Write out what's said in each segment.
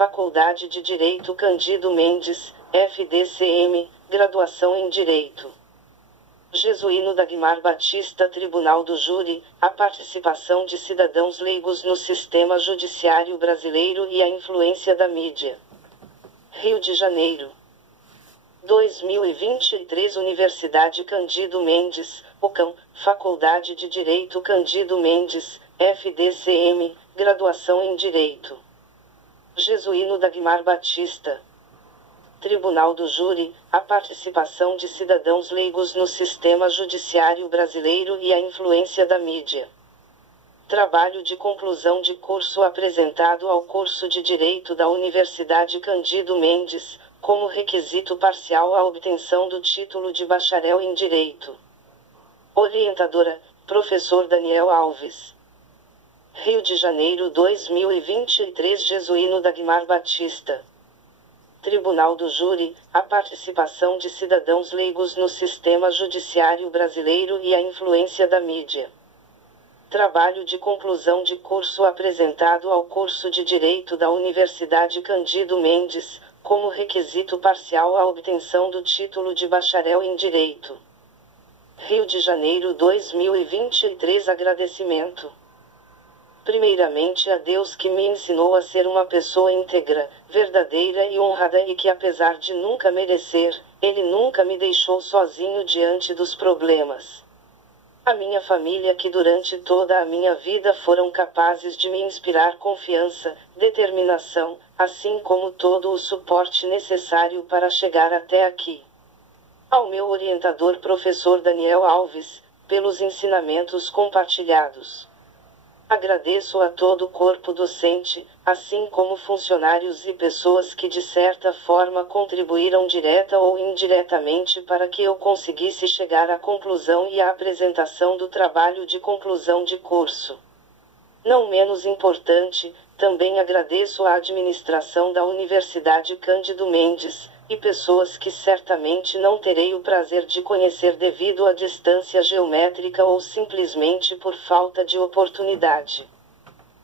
Faculdade de Direito Cândido Mendes, FDCM, graduação em Direito. Jesuíno Dagmar Batista. Tribunal do Júri, a participação de cidadãos leigos no sistema judiciário brasileiro e a influência da mídia. Rio de Janeiro. 2023. Universidade Cândido Mendes, UCAM, Faculdade de Direito Cândido Mendes, FDCM, graduação em Direito. Jesuíno Dagmar Batista. Tribunal do Júri, a participação de cidadãos leigos no sistema judiciário brasileiro e a influência da mídia. Trabalho de conclusão de curso apresentado ao curso de Direito da Universidade Cândido Mendes, como requisito parcial à obtenção do título de bacharel em Direito. Orientadora, professor Daniel Alves. Rio de Janeiro 2023. Jesuíno Dagmar Batista. Tribunal do Júri, a participação de cidadãos leigos no sistema judiciário brasileiro e a influência da mídia. Trabalho de conclusão de curso apresentado ao curso de Direito da Universidade Cândido Mendes, como requisito parcial à obtenção do título de bacharel em Direito. Rio de Janeiro 2023. Agradecimento. Primeiramente a Deus que me ensinou a ser uma pessoa íntegra, verdadeira e honrada e que apesar de nunca merecer, Ele nunca me deixou sozinho diante dos problemas. A minha família que durante toda a minha vida foram capazes de me inspirar confiança, determinação, assim como todo o suporte necessário para chegar até aqui. Ao meu orientador professor Daniel Alves, pelos ensinamentos compartilhados. Agradeço a todo o corpo docente, assim como funcionários e pessoas que de certa forma contribuíram direta ou indiretamente para que eu conseguisse chegar à conclusão e à apresentação do trabalho de conclusão de curso. Não menos importante, também agradeço à administração da Universidade Cândido Mendes, e pessoas que certamente não terei o prazer de conhecer devido à distância geométrica ou simplesmente por falta de oportunidade.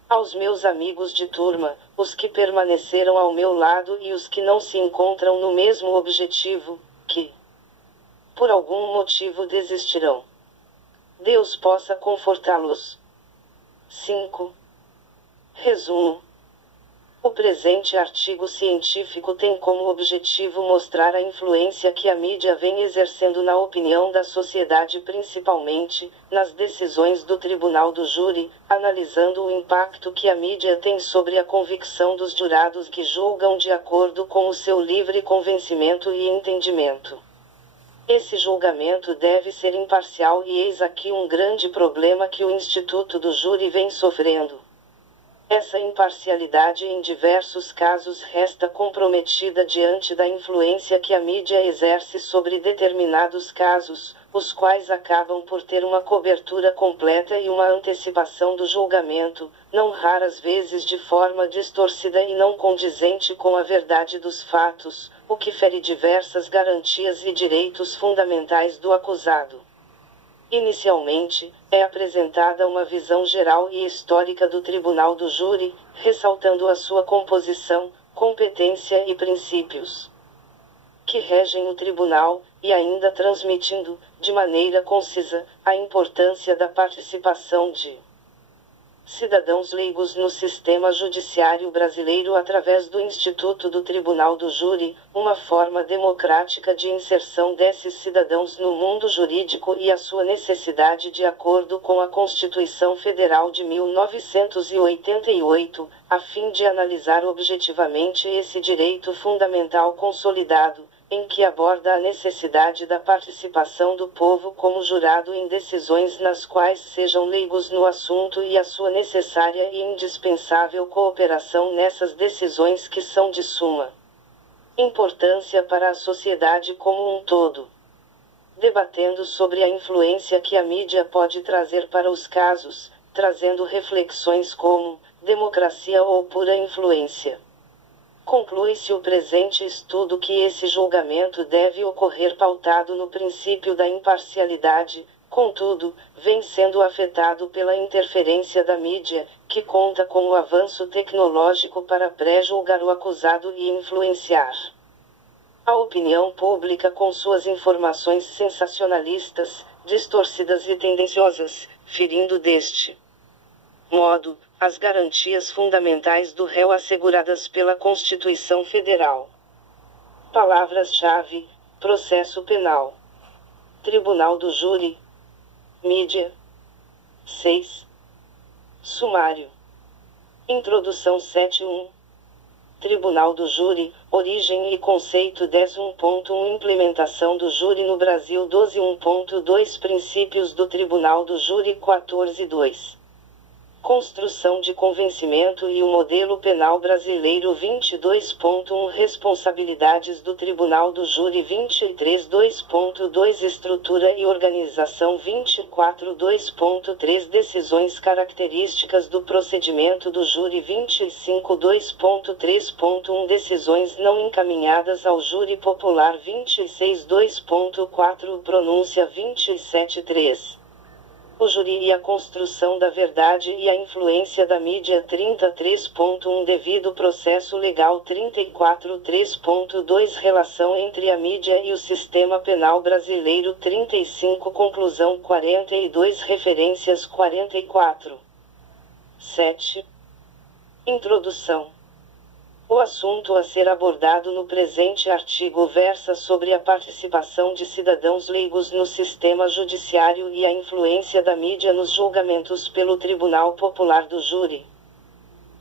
Aos meus amigos de turma, os que permaneceram ao meu lado e os que não se encontram no mesmo objetivo, que, por algum motivo desistirão. Deus possa confortá-los. 5. Resumo. O presente artigo científico tem como objetivo mostrar a influência que a mídia vem exercendo na opinião da sociedade, principalmente nas decisões do Tribunal do Júri, analisando o impacto que a mídia tem sobre a convicção dos jurados que julgam de acordo com o seu livre convencimento e entendimento. Esse julgamento deve ser imparcial e eis aqui um grande problema que o Instituto do Júri vem sofrendo. Essa imparcialidade em diversos casos resta comprometida diante da influência que a mídia exerce sobre determinados casos, os quais acabam por ter uma cobertura completa e uma antecipação do julgamento, não raras vezes de forma distorcida e não condizente com a verdade dos fatos, o que fere diversas garantias e direitos fundamentais do acusado. Inicialmente, é apresentada uma visão geral e histórica do Tribunal do Júri, ressaltando a sua composição, competência e princípios que regem o tribunal, e ainda transmitindo, de maneira concisa, a importância da participação de cidadãos leigos no sistema judiciário brasileiro através do Instituto do Tribunal do Júri, uma forma democrática de inserção desses cidadãos no mundo jurídico e a sua necessidade de acordo com a Constituição Federal de 1988, a fim de analisar objetivamente esse direito fundamental consolidado, em que aborda a necessidade da participação do povo como jurado em decisões nas quais sejam leigos no assunto e a sua necessária e indispensável cooperação nessas decisões que são de suma importância para a sociedade como um todo. Debatendo sobre a influência que a mídia pode trazer para os casos, trazendo reflexões como democracia ou pura influência. Conclui-se o presente estudo que esse julgamento deve ocorrer pautado no princípio da imparcialidade, contudo, vem sendo afetado pela interferência da mídia, que conta com o avanço tecnológico para pré-julgar o acusado e influenciar a opinião pública com suas informações sensacionalistas, distorcidas e tendenciosas, ferindo deste modo as garantias fundamentais do réu asseguradas pela Constituição Federal. Palavras-chave: processo penal, tribunal do júri, mídia. 6. Sumário. Introdução 7.1. Tribunal do Júri, origem e conceito 10.1.1 Implementação do júri no Brasil 12.1.2 Princípios do Tribunal do Júri 14.2 Construção de convencimento e o modelo penal brasileiro 22.1 Responsabilidades do Tribunal do Júri 23.2.2 Estrutura e organização 24.2.3 Decisões características do procedimento do júri 25.2.3.1 Decisões não encaminhadas ao júri popular 26.2.4 Pronúncia 27.3 O júri e a construção da verdade e a influência da mídia 33.1 Devido processo legal 34.3.2 Relação entre a mídia e o sistema penal brasileiro 35 Conclusão 42 Referências 44 7. Introdução. O assunto a ser abordado no presente artigo versa sobre a participação de cidadãos leigos no sistema judiciário e a influência da mídia nos julgamentos pelo Tribunal Popular do Júri.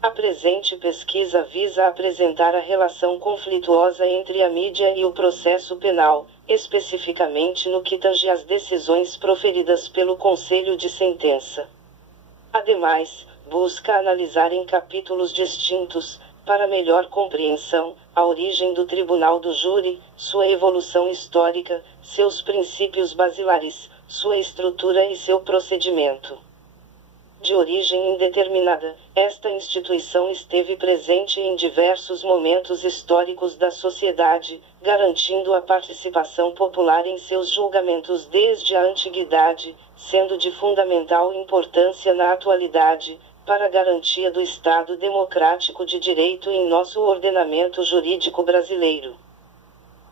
A presente pesquisa visa apresentar a relação conflituosa entre a mídia e o processo penal, especificamente no que tange às decisões proferidas pelo Conselho de Sentença. Ademais, busca analisar em capítulos distintos, para melhor compreensão, a origem do Tribunal do Júri, sua evolução histórica, seus princípios basilares, sua estrutura e seu procedimento. De origem indeterminada, esta instituição esteve presente em diversos momentos históricos da sociedade, garantindo a participação popular em seus julgamentos desde a antiguidade, sendo de fundamental importância na atualidade, para a garantia do Estado democrático de direito em nosso ordenamento jurídico brasileiro.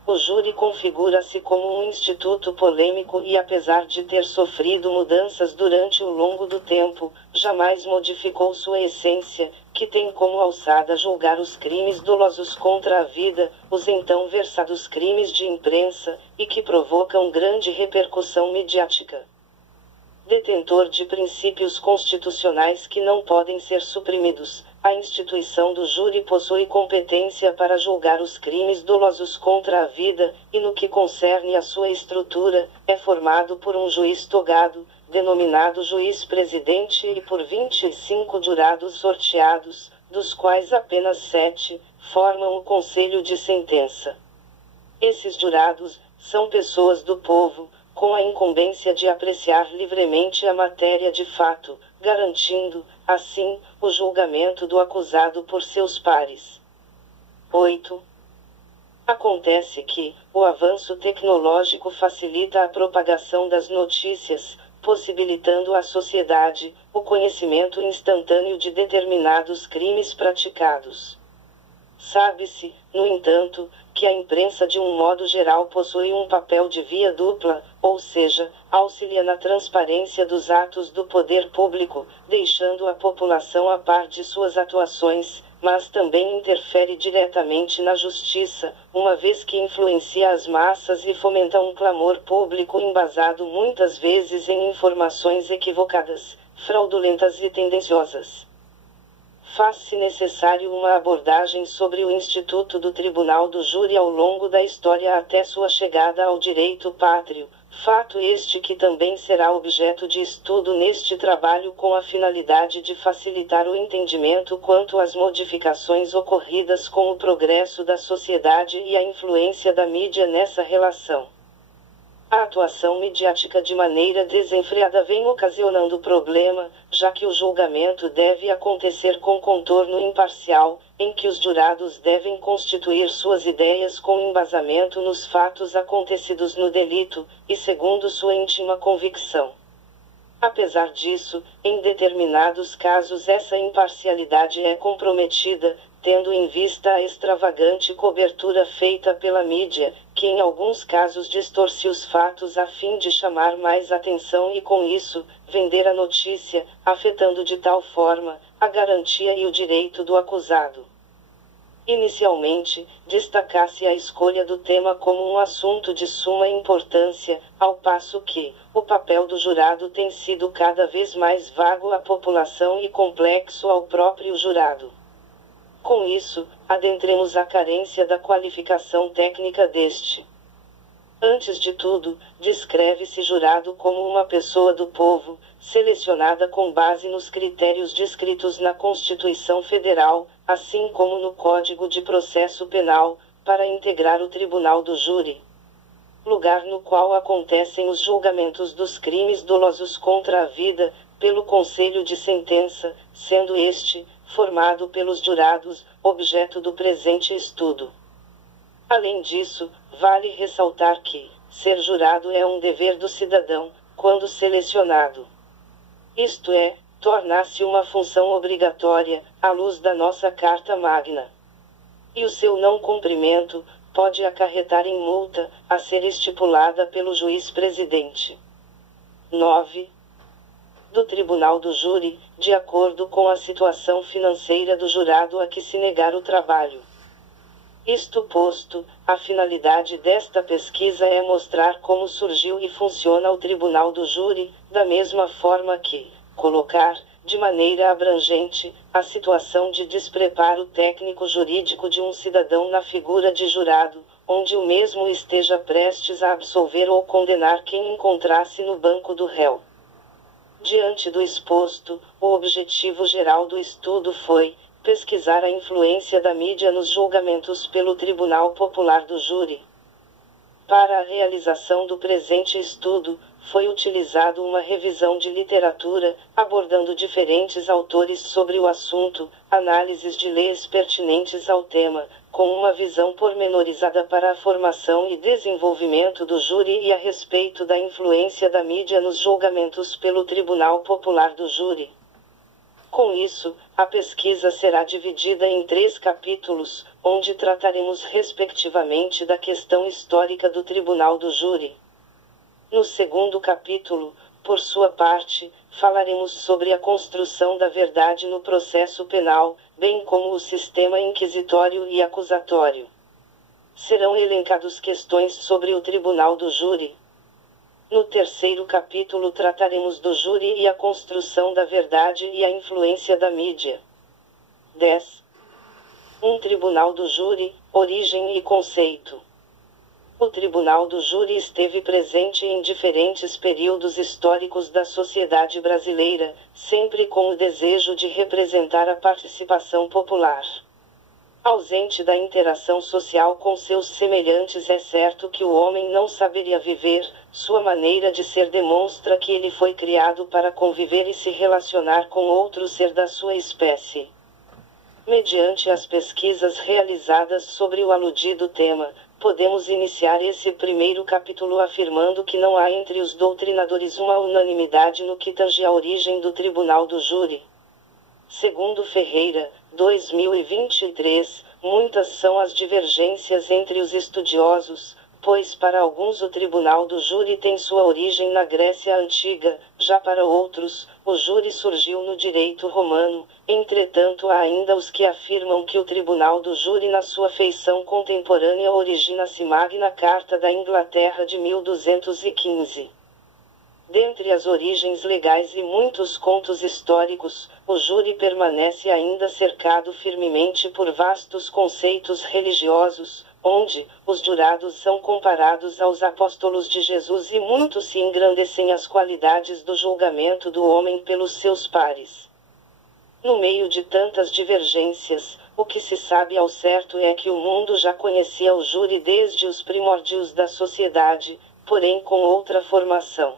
O júri configura-se como um instituto polêmico e, apesar de ter sofrido mudanças durante o longo do tempo, jamais modificou sua essência, que tem como alçada julgar os crimes dolosos contra a vida, os então versados crimes de imprensa, e que provocam grande repercussão midiática. Detentor de princípios constitucionais que não podem ser suprimidos, a instituição do júri possui competência para julgar os crimes dolosos contra a vida, e no que concerne à sua estrutura, é formado por um juiz togado, denominado juiz-presidente e por 25 jurados sorteados, dos quais apenas 7 formam o Conselho de Sentença. Esses jurados são pessoas do povo, com a incumbência de apreciar livremente a matéria de fato, garantindo, assim, o julgamento do acusado por seus pares. 8. Acontece que, o avanço tecnológico facilita a propagação das notícias, possibilitando à sociedade, o conhecimento instantâneo de determinados crimes praticados. Sabe-se, no entanto, que a imprensa de um modo geral possui um papel de via dupla, ou seja, auxilia na transparência dos atos do poder público, deixando a população a par de suas atuações, mas também interfere diretamente na justiça, uma vez que influencia as massas e fomenta um clamor público embasado muitas vezes em informações equivocadas, fraudulentas e tendenciosas. Faz-se necessário uma abordagem sobre o Instituto do Tribunal do Júri ao longo da história até sua chegada ao direito pátrio, fato este que também será objeto de estudo neste trabalho com a finalidade de facilitar o entendimento quanto às modificações ocorridas com o progresso da sociedade e a influência da mídia nessa relação. A atuação midiática de maneira desenfreada vem ocasionando problema, já que o julgamento deve acontecer com contorno imparcial, em que os jurados devem constituir suas ideias com embasamento nos fatos acontecidos no delito, e segundo sua íntima convicção. Apesar disso, em determinados casos essa imparcialidade é comprometida, tendo em vista a extravagante cobertura feita pela mídia, que em alguns casos distorce os fatos a fim de chamar mais atenção e com isso, vender a notícia, afetando de tal forma a garantia e o direito do acusado. Inicialmente, destacasse a escolha do tema como um assunto de suma importância, ao passo que o papel do jurado tem sido cada vez mais vago à população e complexo ao próprio jurado. Com isso, adentremos a carência da qualificação técnica deste. Antes de tudo, descreve-se jurado como uma pessoa do povo, selecionada com base nos critérios descritos na Constituição Federal, assim como no Código de Processo Penal, para integrar o Tribunal do Júri, lugar no qual acontecem os julgamentos dos crimes dolosos contra a vida, pelo Conselho de Sentença, sendo este, formado pelos jurados, objeto do presente estudo. Além disso, vale ressaltar que ser jurado é um dever do cidadão, quando selecionado. Isto é, torna-se uma função obrigatória, à luz da nossa Carta Magna. E o seu não cumprimento pode acarretar em multa, a ser estipulada pelo juiz-presidente. 9. Do Tribunal do Júri, de acordo com a situação financeira do jurado a que se negar o trabalho. Isto posto, a finalidade desta pesquisa é mostrar como surgiu e funciona o Tribunal do Júri, da mesma forma que colocar, de maneira abrangente, a situação de despreparo técnico-jurídico de um cidadão na figura de jurado, onde o mesmo esteja prestes a absolver ou condenar quem encontrasse no banco do réu. Diante do exposto, o objetivo geral do estudo foi pesquisar a influência da mídia nos julgamentos pelo Tribunal Popular do Júri. Para a realização do presente estudo, foi utilizado uma revisão de literatura, abordando diferentes autores sobre o assunto, análises de leis pertinentes ao tema, com uma visão pormenorizada para a formação e desenvolvimento do júri e a respeito da influência da mídia nos julgamentos pelo Tribunal Popular do Júri. Com isso, a pesquisa será dividida em 3 capítulos, onde trataremos respectivamente da questão histórica do Tribunal do Júri. No segundo capítulo, por sua parte, falaremos sobre a construção da verdade no processo penal, bem como o sistema inquisitório e acusatório. Serão elencadas questões sobre o Tribunal do Júri. No terceiro capítulo trataremos do júri e a construção da verdade e a influência da mídia. 10. Um Tribunal do Júri, origem e conceito. O Tribunal do Júri esteve presente em diferentes períodos históricos da sociedade brasileira, sempre com o desejo de representar a participação popular. Ausente da interação social com seus semelhantes, é certo que o homem não saberia viver, sua maneira de ser demonstra que ele foi criado para conviver e se relacionar com outro ser da sua espécie. Mediante as pesquisas realizadas sobre o aludido tema, podemos iniciar esse primeiro capítulo afirmando que não há entre os doutrinadores uma unanimidade no que tange à origem do Tribunal do Júri. Segundo Ferreira, 2023, muitas são as divergências entre os estudiosos, pois para alguns o Tribunal do Júri tem sua origem na Grécia Antiga, já para outros, o júri surgiu no direito romano. Entretanto, há ainda os que afirmam que o Tribunal do Júri na sua feição contemporânea origina-se Magna Carta da Inglaterra de 1215. Dentre as origens legais e muitos contos históricos, o júri permanece ainda cercado firmemente por vastos conceitos religiosos, onde os jurados são comparados aos apóstolos de Jesus e muitos se engrandecem as qualidades do julgamento do homem pelos seus pares. No meio de tantas divergências, o que se sabe ao certo é que o mundo já conhecia o júri desde os primórdios da sociedade, porém com outra formação.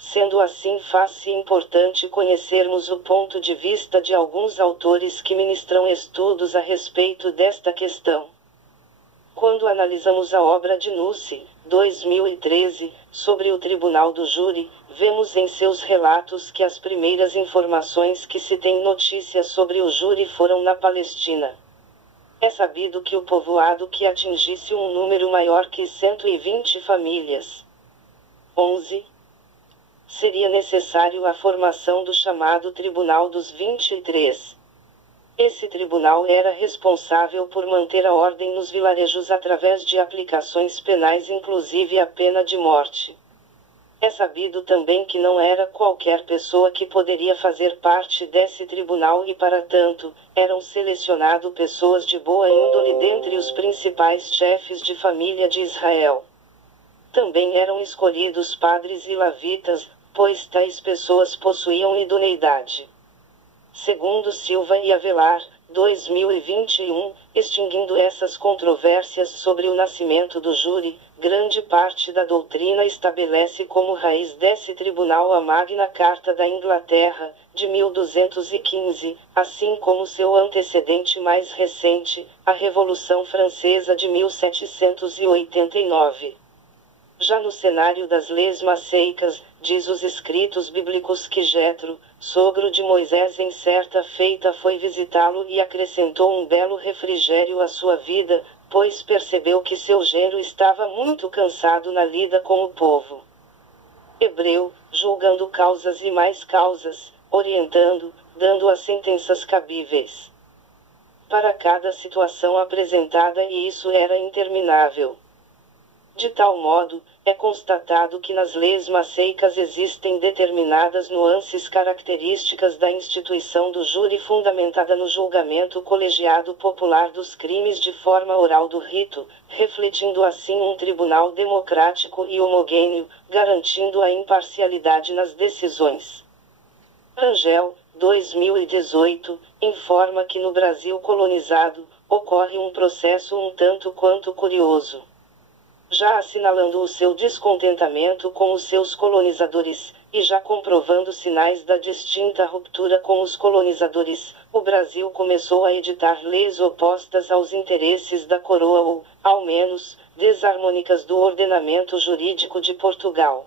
Sendo assim, faz-se importante conhecermos o ponto de vista de alguns autores que ministram estudos a respeito desta questão. Quando analisamos a obra de Nussey, 2013, sobre o Tribunal do Júri, vemos em seus relatos que as primeiras informações que se tem notícia sobre o júri foram na Palestina. É sabido que o povoado que atingisse um número maior que 120 famílias. 11. Seria necessário a formação do chamado Tribunal dos 23. Esse tribunal era responsável por manter a ordem nos vilarejos através de aplicações penais, inclusive a pena de morte. É sabido também que não era qualquer pessoa que poderia fazer parte desse tribunal e, para tanto, eram selecionadas pessoas de boa índole dentre os principais chefes de família de Israel. Também eram escolhidos padres e levitas, pois tais pessoas possuíam idoneidade. Segundo Silva e Avelar, 2021, extinguindo essas controvérsias sobre o nascimento do júri, grande parte da doutrina estabelece como raiz desse tribunal a Magna Carta da Inglaterra, de 1215, assim como seu antecedente mais recente, a Revolução Francesa de 1789. Já no cenário das leis maceicas, diz os escritos bíblicos que Jetro, sogro de Moisés, em certa feita foi visitá-lo e acrescentou um belo refrigério à sua vida, pois percebeu que seu genro estava muito cansado na lida com o povo. Hebreu, julgando causas e mais causas, orientando, dando as sentenças cabíveis para cada situação apresentada, e isso era interminável. De tal modo, é constatado que nas leis maceicas existem determinadas nuances características da instituição do júri fundamentada no julgamento colegiado popular dos crimes de forma oral do rito, refletindo assim um tribunal democrático e homogêneo, garantindo a imparcialidade nas decisões. Rangel, 2018, informa que no Brasil colonizado, ocorre um processo um tanto quanto curioso. Já assinalando o seu descontentamento com os seus colonizadores, e já comprovando sinais da distinta ruptura com os colonizadores, o Brasil começou a editar leis opostas aos interesses da coroa ou, ao menos, desarmônicas do ordenamento jurídico de Portugal.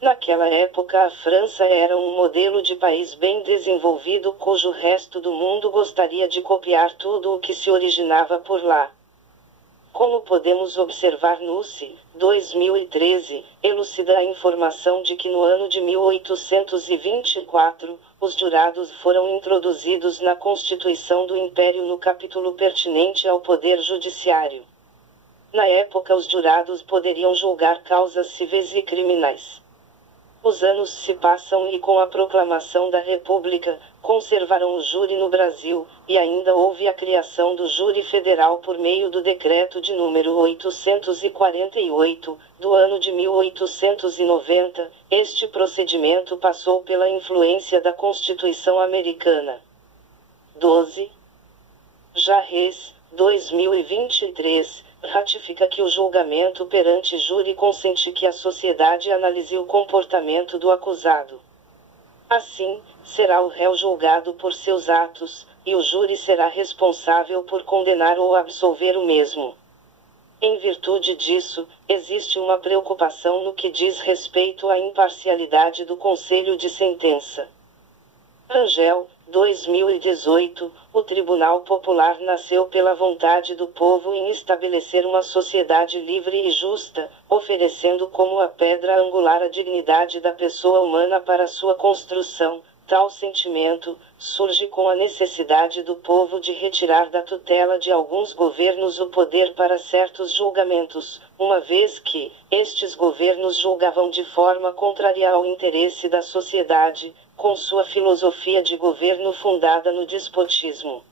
Naquela época a França era um modelo de país bem desenvolvido cujo resto do mundo gostaria de copiar tudo o que se originava por lá. Como podemos observar, Nussey, 2013, elucida a informação de que no ano de 1824, os jurados foram introduzidos na Constituição do Império no capítulo pertinente ao poder judiciário. Na época os jurados poderiam julgar causas civis e criminais. Os anos se passam e com a proclamação da República, conservaram o júri no Brasil, e ainda houve a criação do júri federal por meio do decreto de número 848, do ano de 1890, este procedimento passou pela influência da Constituição Americana. 12. Jarres, 2023, ratifica que o julgamento perante júri consente que a sociedade analise o comportamento do acusado. Assim, será o réu julgado por seus atos, e o júri será responsável por condenar ou absolver o mesmo. Em virtude disso, existe uma preocupação no que diz respeito à imparcialidade do conselho de sentença. Rangel, 2018, o Tribunal Popular nasceu pela vontade do povo em estabelecer uma sociedade livre e justa, oferecendo como a pedra angular a dignidade da pessoa humana para sua construção. Tal sentimento surge com a necessidade do povo de retirar da tutela de alguns governos o poder para certos julgamentos, uma vez que estes governos julgavam de forma contrária ao interesse da sociedade, com sua filosofia de governo fundada no despotismo.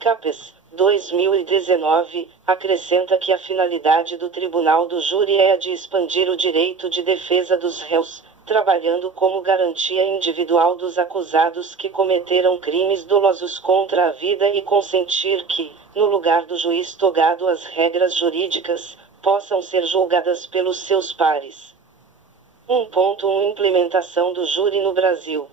Capes, 2019, acrescenta que a finalidade do Tribunal do Júri é a de expandir o direito de defesa dos réus, trabalhando como garantia individual dos acusados que cometeram crimes dolosos contra a vida e consentir que, no lugar do juiz togado às regras jurídicas, possam ser julgadas pelos seus pares. 1.1 Implementação do júri no Brasil.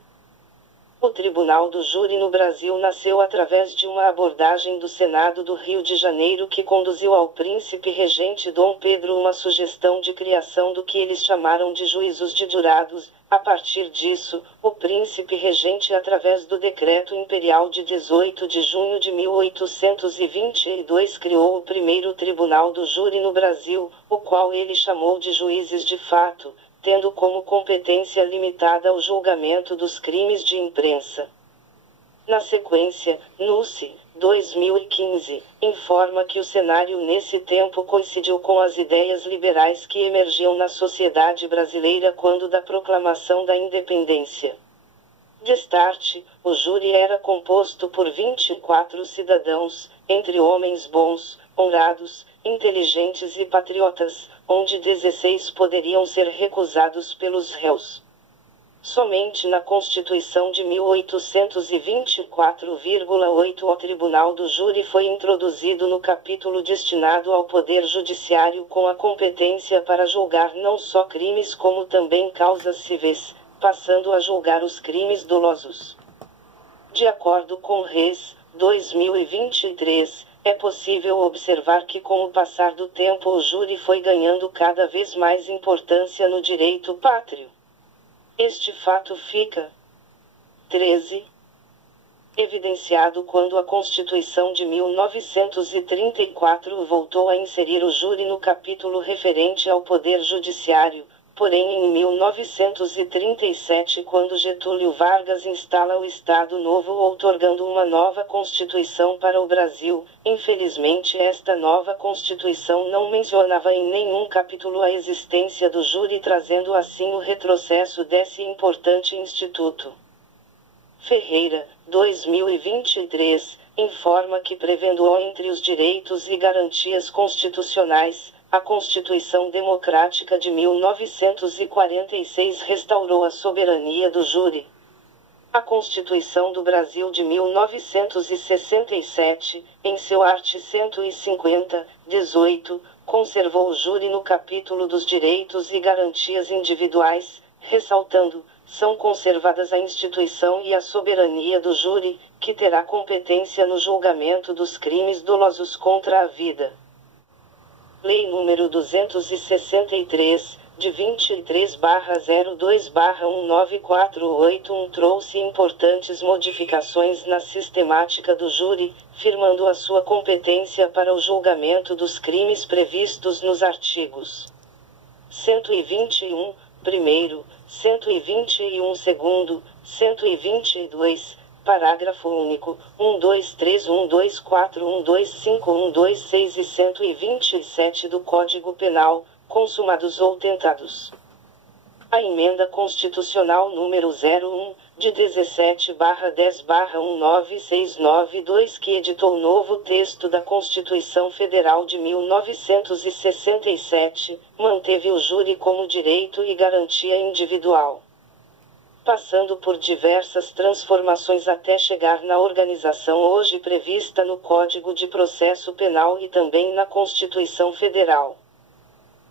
O Tribunal do Júri no Brasil nasceu através de uma abordagem do Senado do Rio de Janeiro que conduziu ao príncipe regente Dom Pedro uma sugestão de criação do que eles chamaram de juízos de jurados. A partir disso, o príncipe regente, através do Decreto Imperial de 18 de junho de 1822, criou o primeiro Tribunal do Júri no Brasil, o qual ele chamou de juízes de fato, tendo como competência limitada ao julgamento dos crimes de imprensa. Na sequência, NUSE, 2015, informa que o cenário nesse tempo coincidiu com as ideias liberais que emergiam na sociedade brasileira quando da proclamação da independência. De start, o júri era composto por 24 cidadãos, entre homens bons, honrados, inteligentes e patriotas, onde 16 poderiam ser recusados pelos réus. Somente na Constituição de 1824,8 o Tribunal do Júri foi introduzido no capítulo destinado ao Poder Judiciário com a competência para julgar não só crimes como também causas civis, passando a julgar os crimes dolosos. De acordo com Reis, 2023, é possível observar que com o passar do tempo o júri foi ganhando cada vez mais importância no direito pátrio. Este fato fica 13. Evidenciado quando a Constituição de 1934 voltou a inserir o júri no capítulo referente ao Poder Judiciário, porém em 1937 quando Getúlio Vargas instala o Estado Novo outorgando uma nova Constituição para o Brasil, infelizmente esta nova Constituição não mencionava em nenhum capítulo a existência do júri, trazendo assim o retrocesso desse importante instituto. Ferreira, 2023, informa que prevendo entre os direitos e garantias constitucionais, a Constituição Democrática de 1946 restaurou a soberania do júri. A Constituição do Brasil de 1967, em seu art. 150, 18, conservou o júri no capítulo dos direitos e garantias individuais, ressaltando: são conservadas a instituição e a soberania do júri, que terá competência no julgamento dos crimes dolosos contra a vida. Lei nº 263, de 23/02/19481 trouxe importantes modificações na sistemática do júri, firmando a sua competência para o julgamento dos crimes previstos nos artigos 121, primeiro, 121 segundo, 122, parágrafo único, 123, 124, 125, 126 e 127 do Código Penal, consumados ou tentados. A Emenda Constitucional número 01, de 17/10/19692, que editou o novo texto da Constituição Federal de 1967, manteve o júri como direito e garantia individual, passando por diversas transformações até chegar na organização hoje prevista no Código de Processo Penal e também na Constituição Federal.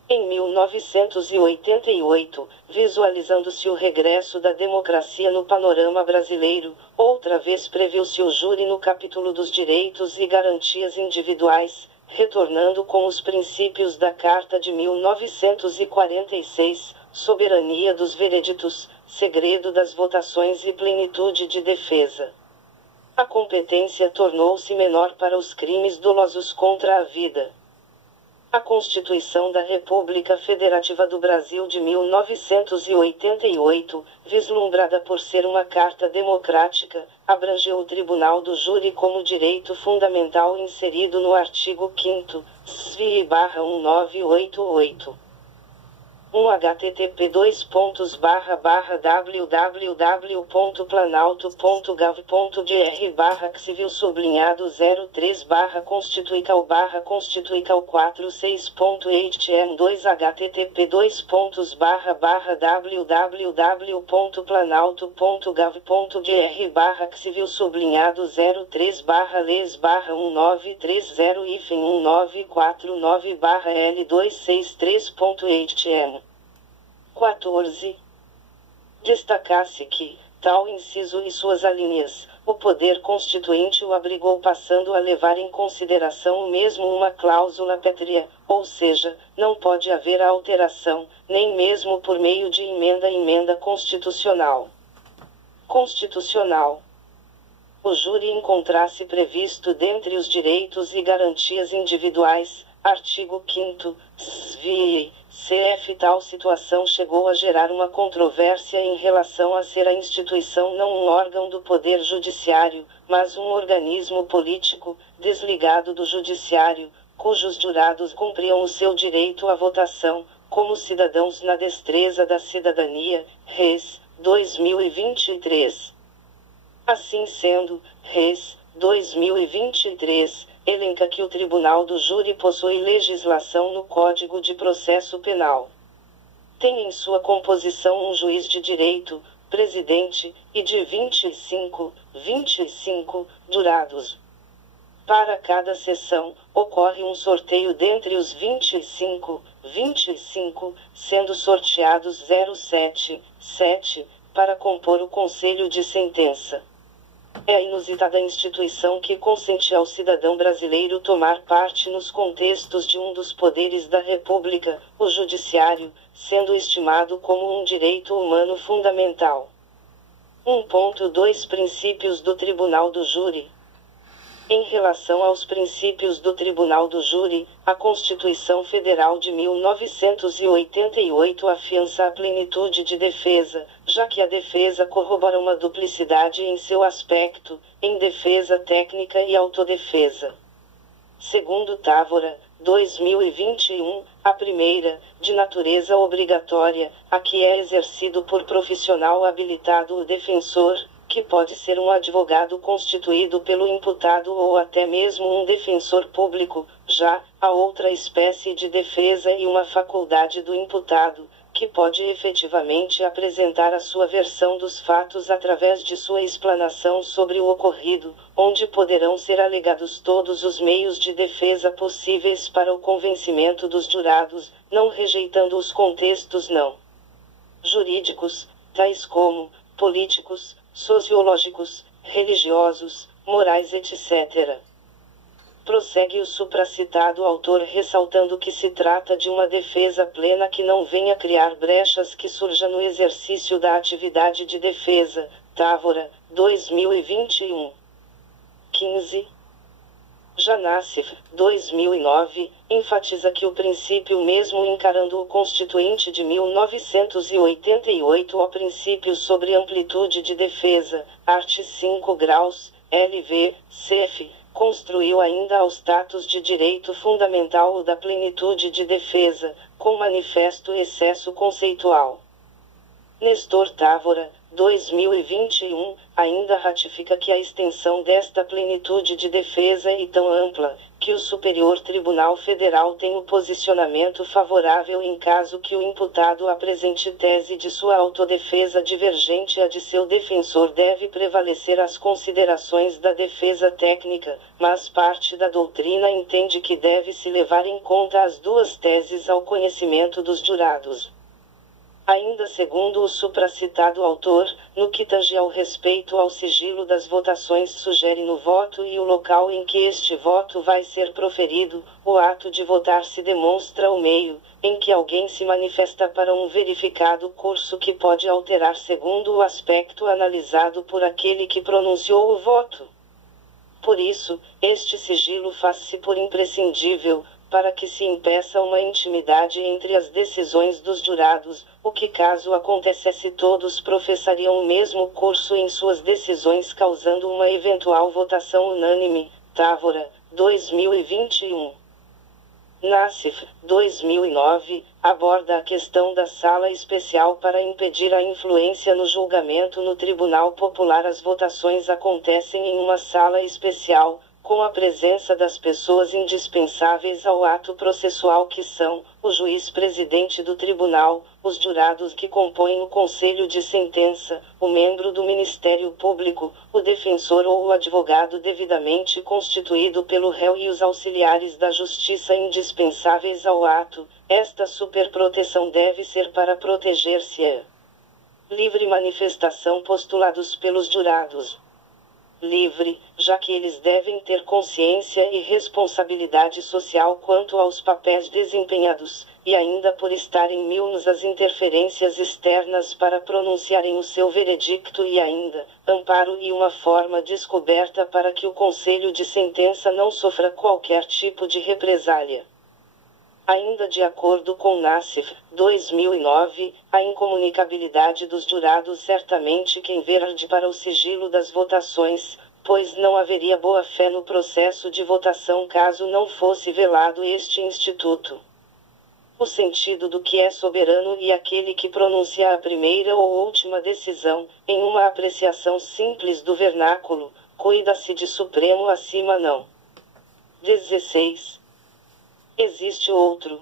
Em 1988, visualizando-se o regresso da democracia no panorama brasileiro, outra vez previu-se o júri no capítulo dos direitos e garantias individuais, retornando com os princípios da Carta de 1946, soberania dos vereditos, segredo das votações e plenitude de defesa. A competência tornou-se menor para os crimes dolosos contra a vida. A Constituição da República Federativa do Brasil de 1988, vislumbrada por ser uma carta democrática, abrangeu o Tribunal do Júri como direito fundamental inserido no artigo 5º, SVI/1988. http://www.planalto.gov.br/civil/constituical/constituical46.htm2 http://www.planalto.gov.br/civil/1939/1949/L263.htm. 14. Destacar-se que, tal inciso e suas alíneas, o poder constituinte o abrigou passando a levar em consideração o mesmo uma cláusula pétrea, ou seja, não pode haver alteração, nem mesmo por meio de emenda constitucional. Constitucional. O júri encontra-se previsto dentre os direitos e garantias individuais, artigo 5º, SVI, CF. Tal situação chegou a gerar uma controvérsia em relação a ser a instituição não um órgão do Poder Judiciário, mas um organismo político, desligado do Judiciário, cujos jurados cumpriam o seu direito à votação, como cidadãos na destreza da cidadania, Res. 2023. Assim sendo, Res. 2023, elenca que o Tribunal do Júri possui legislação no Código de Processo Penal. Tem em sua composição um juiz de direito, presidente, e de 25 jurados. Para cada sessão, ocorre um sorteio dentre os 25, sendo sorteados 7 para compor o conselho de sentença. É a inusitada instituição que consente ao cidadão brasileiro tomar parte nos contextos de um dos poderes da República, o Judiciário, sendo estimado como um direito humano fundamental. 1.2 Princípios do Tribunal do Júri. Em relação aos princípios do Tribunal do Júri, a Constituição Federal de 1988 afiança a plenitude de defesa, já que a defesa corrobora uma duplicidade em seu aspecto, em defesa técnica e autodefesa. Segundo Távora, 2021, a primeira, de natureza obrigatória, a que é exercido por profissional habilitado o defensor, que pode ser um advogado constituído pelo imputado ou até mesmo um defensor público, já a outra espécie de defesa e uma faculdade do imputado, que pode efetivamente apresentar a sua versão dos fatos através de sua explanação sobre o ocorrido, onde poderão ser alegados todos os meios de defesa possíveis para o convencimento dos jurados, não rejeitando os contextos não jurídicos, tais como políticos, sociológicos, religiosos, morais, etc. Prossegue o supracitado autor ressaltando que se trata de uma defesa plena que não venha criar brechas que surja no exercício da atividade de defesa. Távora, 2021. 15. Janassif, 2009, enfatiza que o princípio mesmo encarando o Constituinte de 1988 o princípio sobre amplitude de defesa, art. 5 graus, LV, CF, construiu ainda ao status de direito fundamental o da plenitude de defesa, com manifesto excesso conceitual. Nestor Távora, 2021, ainda ratifica que a extensão desta plenitude de defesa é tão ampla, que o Superior Tribunal Federal tem o posicionamento favorável em caso que o imputado apresente tese de sua autodefesa divergente à de seu defensor deve prevalecer as considerações da defesa técnica, mas parte da doutrina entende que deve-se levar em conta as duas teses ao conhecimento dos jurados. Ainda segundo o supracitado autor, no que tange ao respeito ao sigilo das votações sugere no voto e o local em que este voto vai ser proferido, o ato de votar se demonstra o meio, em que alguém se manifesta para um verificado curso que pode alterar segundo o aspecto analisado por aquele que pronunciou o voto. Por isso, este sigilo faz-se por imprescindível, para que se impeça uma intimidade entre as decisões dos jurados, o que caso acontecesse todos professariam o mesmo curso em suas decisões causando uma eventual votação unânime. Távora, 2021. Nassif, 2009, aborda a questão da sala especial para impedir a influência no julgamento no Tribunal Popular. As votações acontecem em uma sala especial, com a presença das pessoas indispensáveis ao ato processual que são, o juiz presidente do tribunal, os jurados que compõem o conselho de sentença, o membro do Ministério Público, o defensor ou o advogado devidamente constituído pelo réu e os auxiliares da justiça indispensáveis ao ato. Esta superproteção deve ser para proteger-se Livre manifestação postulados pelos jurados. Livre, já que eles devem ter consciência e responsabilidade social quanto aos papéis desempenhados, e ainda por estarem immunes às interferências externas para pronunciarem o seu veredicto e ainda, amparo e uma forma descoberta para que o conselho de sentença não sofra qualquer tipo de represália. Ainda de acordo com Nassif, 2009, a incomunicabilidade dos jurados certamente que enverde para o sigilo das votações, pois não haveria boa-fé no processo de votação caso não fosse velado este instituto. O sentido do que é soberano e aquele que pronuncia a primeira ou última decisão, em uma apreciação simples do vernáculo, cuida-se de supremo acima não. 16. Existe outro.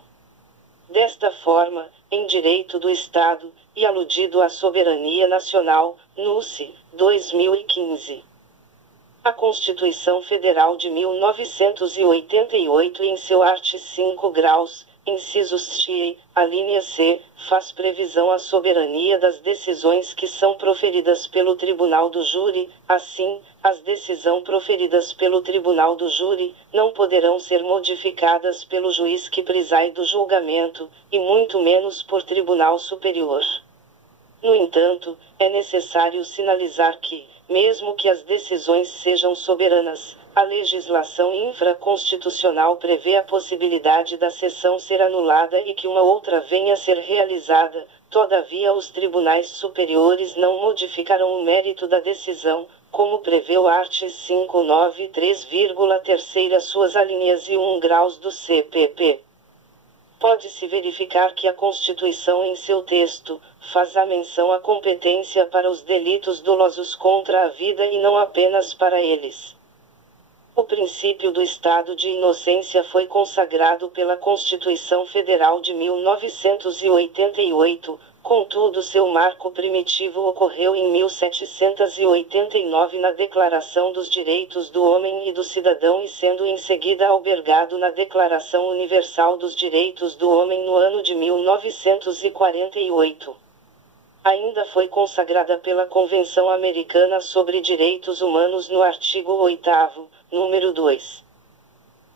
Desta forma, em direito do Estado, e aludido à soberania nacional, NUSS, 2015. A Constituição Federal de 1988 em seu art. 5 graus, incisos X, a linha C, faz previsão à soberania das decisões que são proferidas pelo Tribunal do Júri, assim, as decisões proferidas pelo Tribunal do Júri não poderão ser modificadas pelo juiz que preside do julgamento, e muito menos por Tribunal Superior. No entanto, é necessário sinalizar que, mesmo que as decisões sejam soberanas, a legislação infraconstitucional prevê a possibilidade da sessão ser anulada e que uma outra venha a ser realizada. Todavia, os tribunais superiores não modificarão o mérito da decisão, como prevê o art. 593,3 suas alíneas e 1 graus do CPP. Pode-se verificar que a Constituição em seu texto faz a menção à competência para os delitos dolosos contra a vida e não apenas para eles. O princípio do estado de inocência foi consagrado pela Constituição Federal de 1988, contudo seu marco primitivo ocorreu em 1789 na Declaração dos Direitos do Homem e do Cidadão e sendo em seguida albergado na Declaração Universal dos Direitos do Homem no ano de 1948. Ainda foi consagrada pela Convenção Americana sobre Direitos Humanos no artigo 8º, número 2.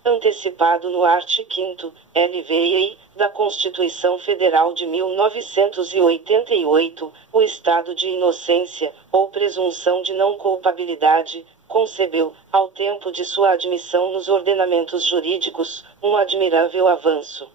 Antecipado no art. 5º, LVI, da Constituição Federal de 1988, o estado de inocência, ou presunção de não culpabilidade, concebeu, ao tempo de sua admissão nos ordenamentos jurídicos, um admirável avanço.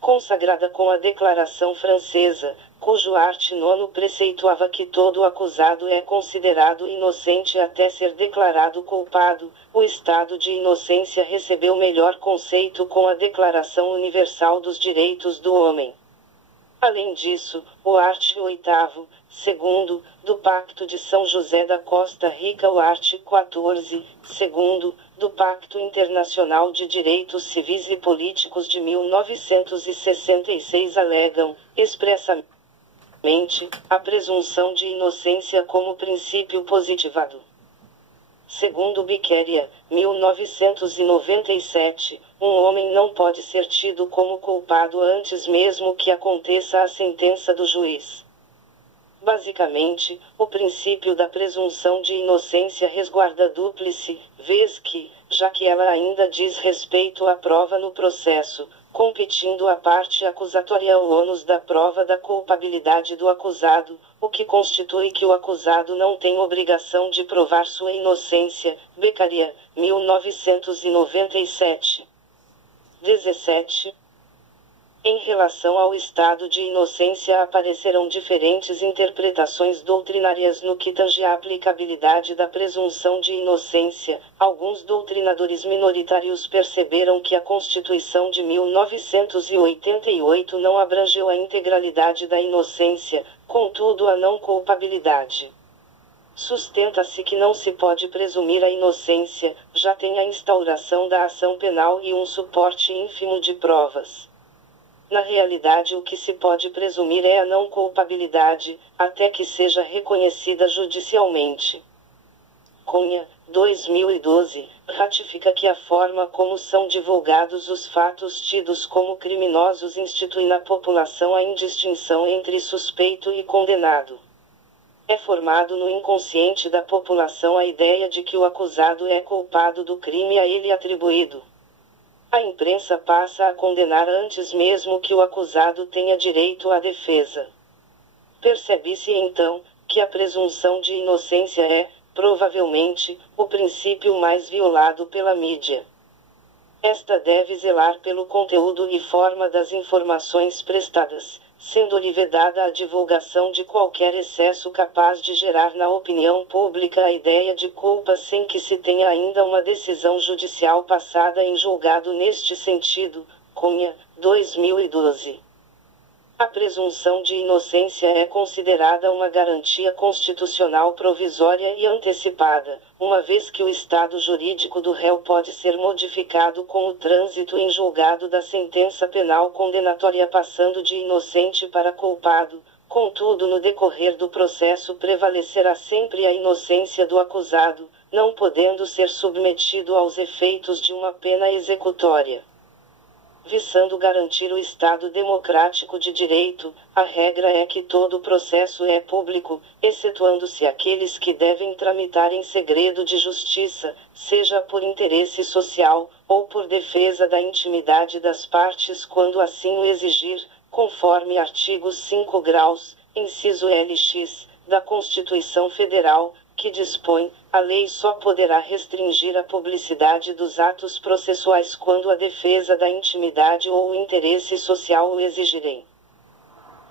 Consagrada com a Declaração Francesa, cujo art. 9 preceituava que todo acusado é considerado inocente até ser declarado culpado, o estado de inocência recebeu melhor conceito com a Declaração Universal dos Direitos do Homem. Além disso, o art. 8º, segundo, do Pacto de São José da Costa Rica, o art. 14, segundo, do Pacto Internacional de Direitos Civis e Políticos de 1966 alegam, expressamente, a presunção de inocência como princípio positivado. Segundo Beccaria, 1997, um homem não pode ser tido como culpado antes mesmo que aconteça a sentença do juiz. Basicamente, o princípio da presunção de inocência resguarda a dúplice, vez que, já que ela ainda diz respeito à prova no processo, competindo à parte acusatória o ônus da prova da culpabilidade do acusado, o que constitui que o acusado não tem obrigação de provar sua inocência. Beccaria, 1997. 17. Em relação ao estado de inocência aparecerão diferentes interpretações doutrinárias no que tange à aplicabilidade da presunção de inocência. Alguns doutrinadores minoritários perceberam que a Constituição de 1988 não abrangeu a integralidade da inocência, contudo a não culpabilidade. Sustenta-se que não se pode presumir a inocência, já tem a instauração da ação penal e um suporte ínfimo de provas. Na realidade, o que se pode presumir é a não culpabilidade, até que seja reconhecida judicialmente. Cunha, 2012, ratifica que a forma como são divulgados os fatos tidos como criminosos institui na população a indistinção entre suspeito e condenado. É formado no inconsciente da população a ideia de que o acusado é culpado do crime a ele atribuído. A imprensa passa a condenar antes mesmo que o acusado tenha direito à defesa. Percebe-se então que a presunção de inocência é, provavelmente, o princípio mais violado pela mídia. Esta deve zelar pelo conteúdo e forma das informações prestadas, sendo-lhe vedada a divulgação de qualquer excesso capaz de gerar na opinião pública a ideia de culpa sem que se tenha ainda uma decisão judicial passada em julgado neste sentido. Cunha, 2012. A presunção de inocência é considerada uma garantia constitucional provisória e antecipada, uma vez que o estado jurídico do réu pode ser modificado com o trânsito em julgado da sentença penal condenatória passando de inocente para culpado. Contudo, no decorrer do processo prevalecerá sempre a inocência do acusado, não podendo ser submetido aos efeitos de uma pena executória. Visando garantir o Estado democrático de direito, a regra é que todo o processo é público, excetuando-se aqueles que devem tramitar em segredo de justiça, seja por interesse social, ou por defesa da intimidade das partes quando assim o exigir, conforme artigo 5 graus, inciso LX, da Constituição Federal, que dispõe, a lei só poderá restringir a publicidade dos atos processuais quando a defesa da intimidade ou o interesse social o exigirem.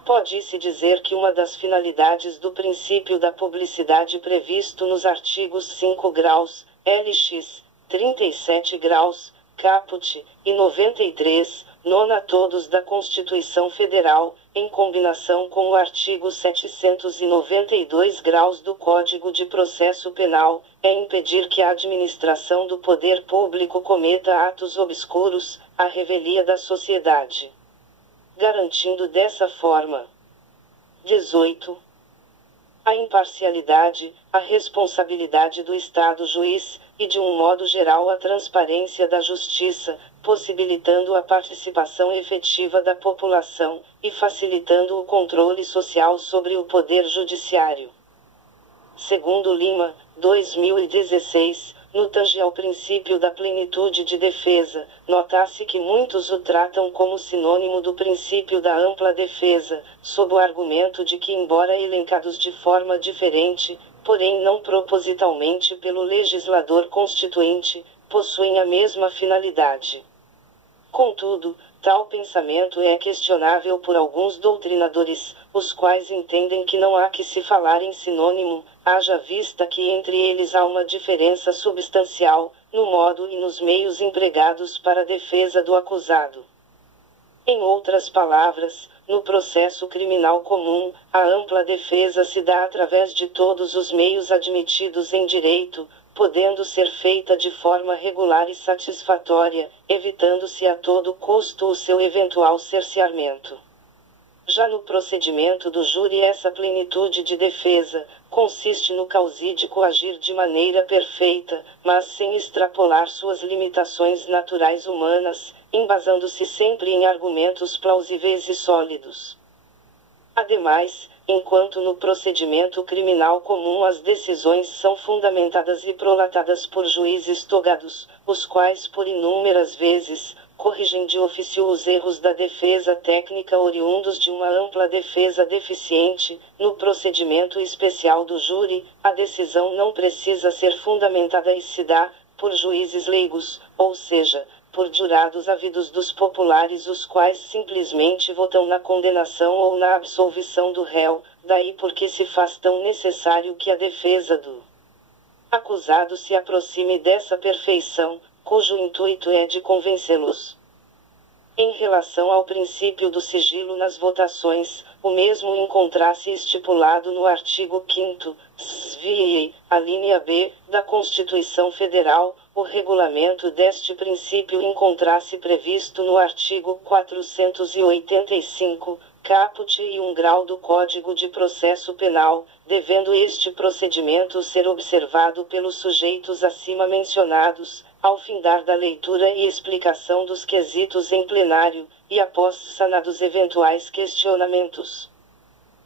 Pode-se dizer que uma das finalidades do princípio da publicidade previsto nos artigos 5 graus, LX, 37 graus, caput, e 93, nona todos da Constituição Federal, em combinação com o artigo 792 graus do Código de Processo Penal, é impedir que a administração do poder público cometa atos obscuros, à revelia da sociedade. Garantindo dessa forma: 18. A imparcialidade, a responsabilidade do Estado juiz, e de um modo geral a transparência da justiça, possibilitando a participação efetiva da população, e facilitando o controle social sobre o poder judiciário. Segundo Lima, 2016, no tange ao princípio da plenitude de defesa, nota-se que muitos o tratam como sinônimo do princípio da ampla defesa, sob o argumento de que, embora elencados de forma diferente, porém não propositalmente pelo legislador constituinte, possuem a mesma finalidade. Contudo, tal pensamento é questionável por alguns doutrinadores, os quais entendem que não há que se falar em sinônimo, haja vista que entre eles há uma diferença substancial, no modo e nos meios empregados para a defesa do acusado. Em outras palavras, no processo criminal comum, a ampla defesa se dá através de todos os meios admitidos em direito, podendo ser feita de forma regular e satisfatória, evitando-se a todo custo o seu eventual cerceamento. Já no procedimento do júri, essa plenitude de defesa consiste no causídico agir de maneira perfeita, mas sem extrapolar suas limitações naturais humanas, embasando-se sempre em argumentos plausíveis e sólidos. Ademais, enquanto no procedimento criminal comum as decisões são fundamentadas e prolatadas por juízes togados, os quais por inúmeras vezes corrigem de ofício os erros da defesa técnica oriundos de uma ampla defesa deficiente, no procedimento especial do júri, a decisão não precisa ser fundamentada e se dá, por juízes leigos, ou seja, por jurados havidos dos populares, os quais simplesmente votam na condenação ou na absolvição do réu, daí porque se faz tão necessário que a defesa do acusado se aproxime dessa perfeição, cujo intuito é de convencê-los. Em relação ao princípio do sigilo nas votações, o mesmo encontra-se estipulado no artigo 5º, SVI, a linha B, da Constituição Federal. O regulamento deste princípio encontra-se previsto no artigo 485, caput e 1 grau do Código de Processo Penal, devendo este procedimento ser observado pelos sujeitos acima mencionados, ao findar da leitura e explicação dos quesitos em plenário, e após sanados eventuais questionamentos.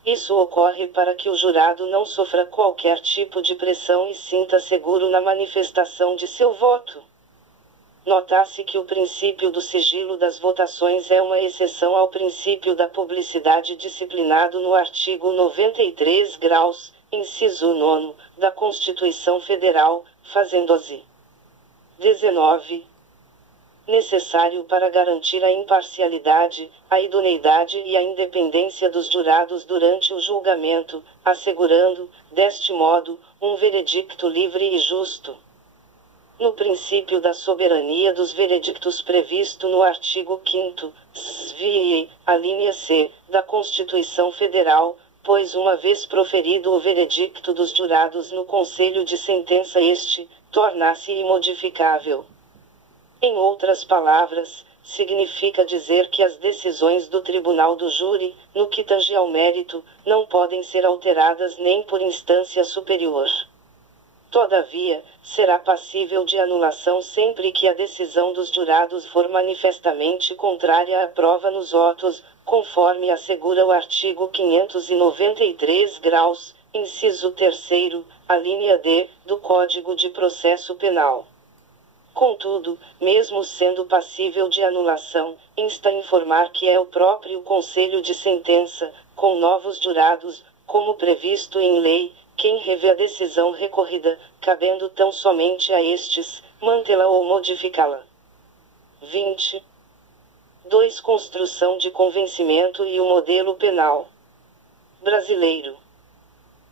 Isso ocorre para que o jurado não sofra qualquer tipo de pressão e sinta seguro na manifestação de seu voto. Nota-se que o princípio do sigilo das votações é uma exceção ao princípio da publicidade disciplinado no artigo 93 graus, inciso 9, da Constituição Federal, fazendo-se 19. Necessário para garantir a imparcialidade, a idoneidade e a independência dos jurados durante o julgamento, assegurando, deste modo, um veredicto livre e justo. No princípio da soberania dos veredictos previsto no artigo 5º, SVI, a linha C, da Constituição Federal, pois uma vez proferido o veredicto dos jurados no conselho de sentença este, torna-se imodificável. Em outras palavras, significa dizer que as decisões do tribunal do júri, no que tange ao mérito, não podem ser alteradas nem por instância superior. Todavia, será passível de anulação sempre que a decisão dos jurados for manifestamente contrária à prova nos autos, conforme assegura o artigo 593 graus, inciso 3º, a linha D, do Código de Processo Penal. Contudo, mesmo sendo passível de anulação, insta a informar que é o próprio Conselho de Sentença, com novos jurados, como previsto em lei, quem revê a decisão recorrida, cabendo tão somente a estes, mantê-la ou modificá-la. 20. 2. Construção de convencimento e o modelo penal brasileiro.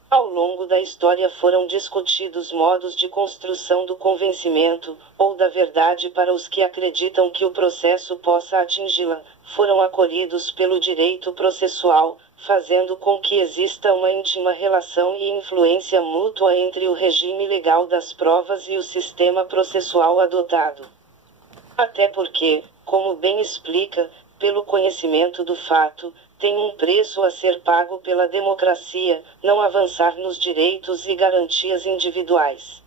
Ao longo da história foram discutidos modos de construção do convencimento, ou da verdade para os que acreditam que o processo possa atingi-la, foram acolhidos pelo direito processual, fazendo com que exista uma íntima relação e influência mútua entre o regime legal das provas e o sistema processual adotado. Até porque, como bem explica, pelo conhecimento do fato, tem um preço a ser pago pela democracia, não avançar nos direitos e garantias individuais.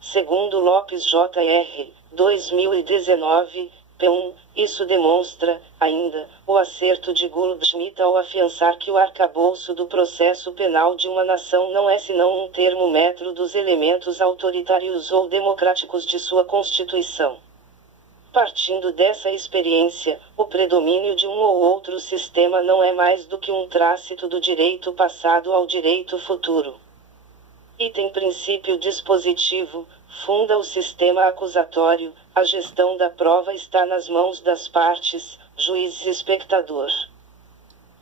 Segundo Lopes Jr., 2019, p1, isso demonstra, ainda, o acerto de Goldschmidt ao afiançar que o arcabouço do processo penal de uma nação não é senão um termômetro dos elementos autoritários ou democráticos de sua Constituição. Partindo dessa experiência, o predomínio de um ou outro sistema não é mais do que um trácito do direito passado ao direito futuro. Item princípio dispositivo, funda o sistema acusatório, a gestão da prova está nas mãos das partes, juiz e espectador.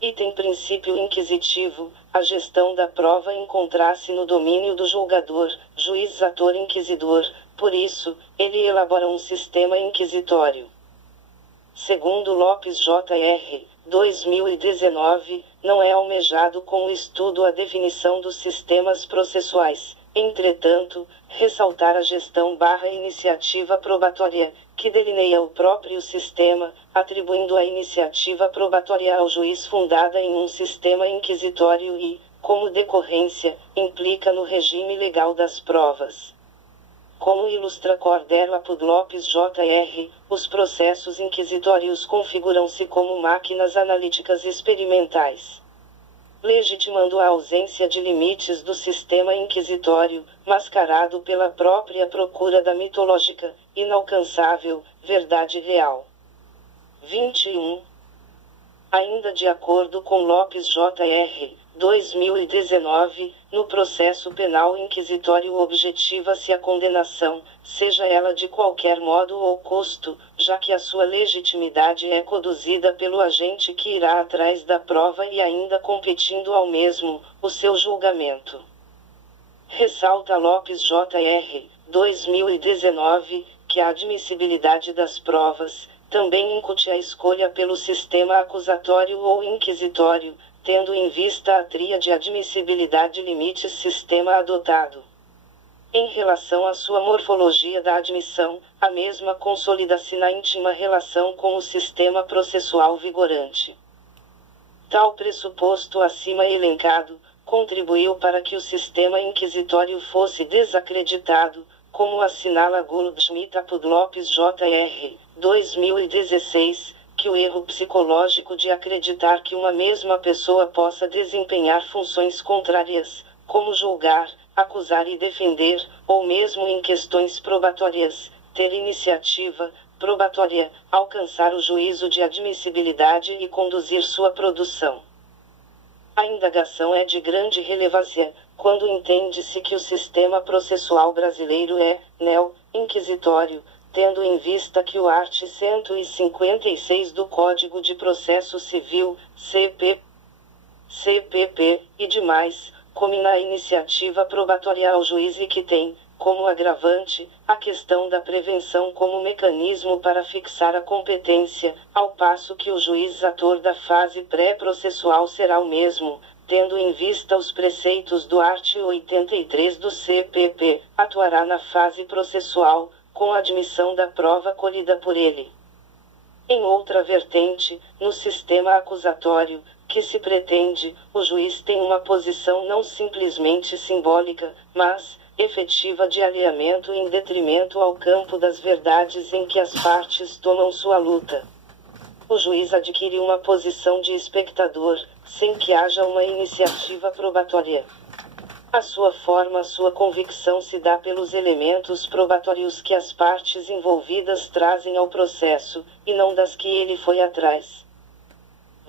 Item princípio inquisitivo, a gestão da prova encontra-se no domínio do julgador, juiz ator inquisidor, por isso, ele elabora um sistema inquisitório. Segundo Lopes Jr., 2019, não é almejado com o estudo a definição dos sistemas processuais, entretanto, ressaltar a gestão/iniciativa probatória, que delineia o próprio sistema, atribuindo a iniciativa probatória ao juiz fundada em um sistema inquisitório e, como decorrência, implica no regime legal das provas. Como ilustra Cordero Apud Lopes Jr., os processos inquisitórios configuram-se como máquinas analíticas experimentais, legitimando a ausência de limites do sistema inquisitório, mascarado pela própria procura da mitológica, inalcançável, verdade real. 21. Ainda de acordo com Lopes Jr., 2019, no processo penal inquisitório objetiva-se a condenação, seja ela de qualquer modo ou custo, já que a sua legitimidade é conduzida pelo agente que irá atrás da prova e ainda competindo ao mesmo, o seu julgamento. Ressalta Lopes Jr., 2019, que a admissibilidade das provas também incute a escolha pelo sistema acusatório ou inquisitório, tendo em vista a tríade admissibilidade limites sistema adotado. Em relação à sua morfologia da admissão, a mesma consolida-se na íntima relação com o sistema processual vigorante. Tal pressuposto acima elencado contribuiu para que o sistema inquisitório fosse desacreditado, como assinala Goldschmidt Apud Lopes Jr., 2016, que o erro psicológico de acreditar que uma mesma pessoa possa desempenhar funções contrárias, como julgar, acusar e defender, ou mesmo em questões probatórias, ter iniciativa probatória, alcançar o juízo de admissibilidade e conduzir sua produção. A indagação é de grande relevância, quando entende-se que o sistema processual brasileiro é, neo-inquisitório, tendo em vista que o art. 156 do Código de Processo Civil, CPP, e demais, comina a iniciativa probatória ao juiz e que tem, como agravante, a questão da prevenção como mecanismo para fixar a competência, ao passo que o juiz ator da fase pré-processual será o mesmo, tendo em vista os preceitos do art. 83 do CPP, atuará na fase processual, com a admissão da prova colhida por ele. Em outra vertente, no sistema acusatório, que se pretende, o juiz tem uma posição não simplesmente simbólica, mas efetiva de alinhamento em detrimento ao campo das verdades em que as partes tomam sua luta. O juiz adquire uma posição de espectador, sem que haja uma iniciativa probatória. A sua forma, sua convicção se dá pelos elementos probatórios que as partes envolvidas trazem ao processo, e não das que ele foi atrás.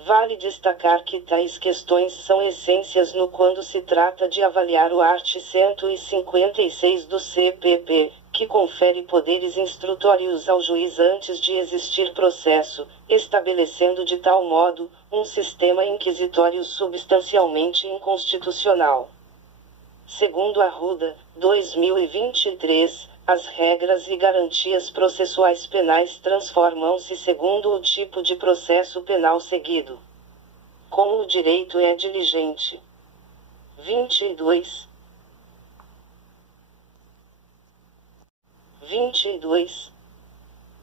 Vale destacar que tais questões são essências no quando se trata de avaliar o art. 156 do CPP, que confere poderes instrutórios ao juiz antes de existir processo, estabelecendo de tal modo um sistema inquisitório substancialmente inconstitucional. Segundo Arruda, 2023, as regras e garantias processuais penais transformam-se segundo o tipo de processo penal seguido. Como o direito é diligente. 22.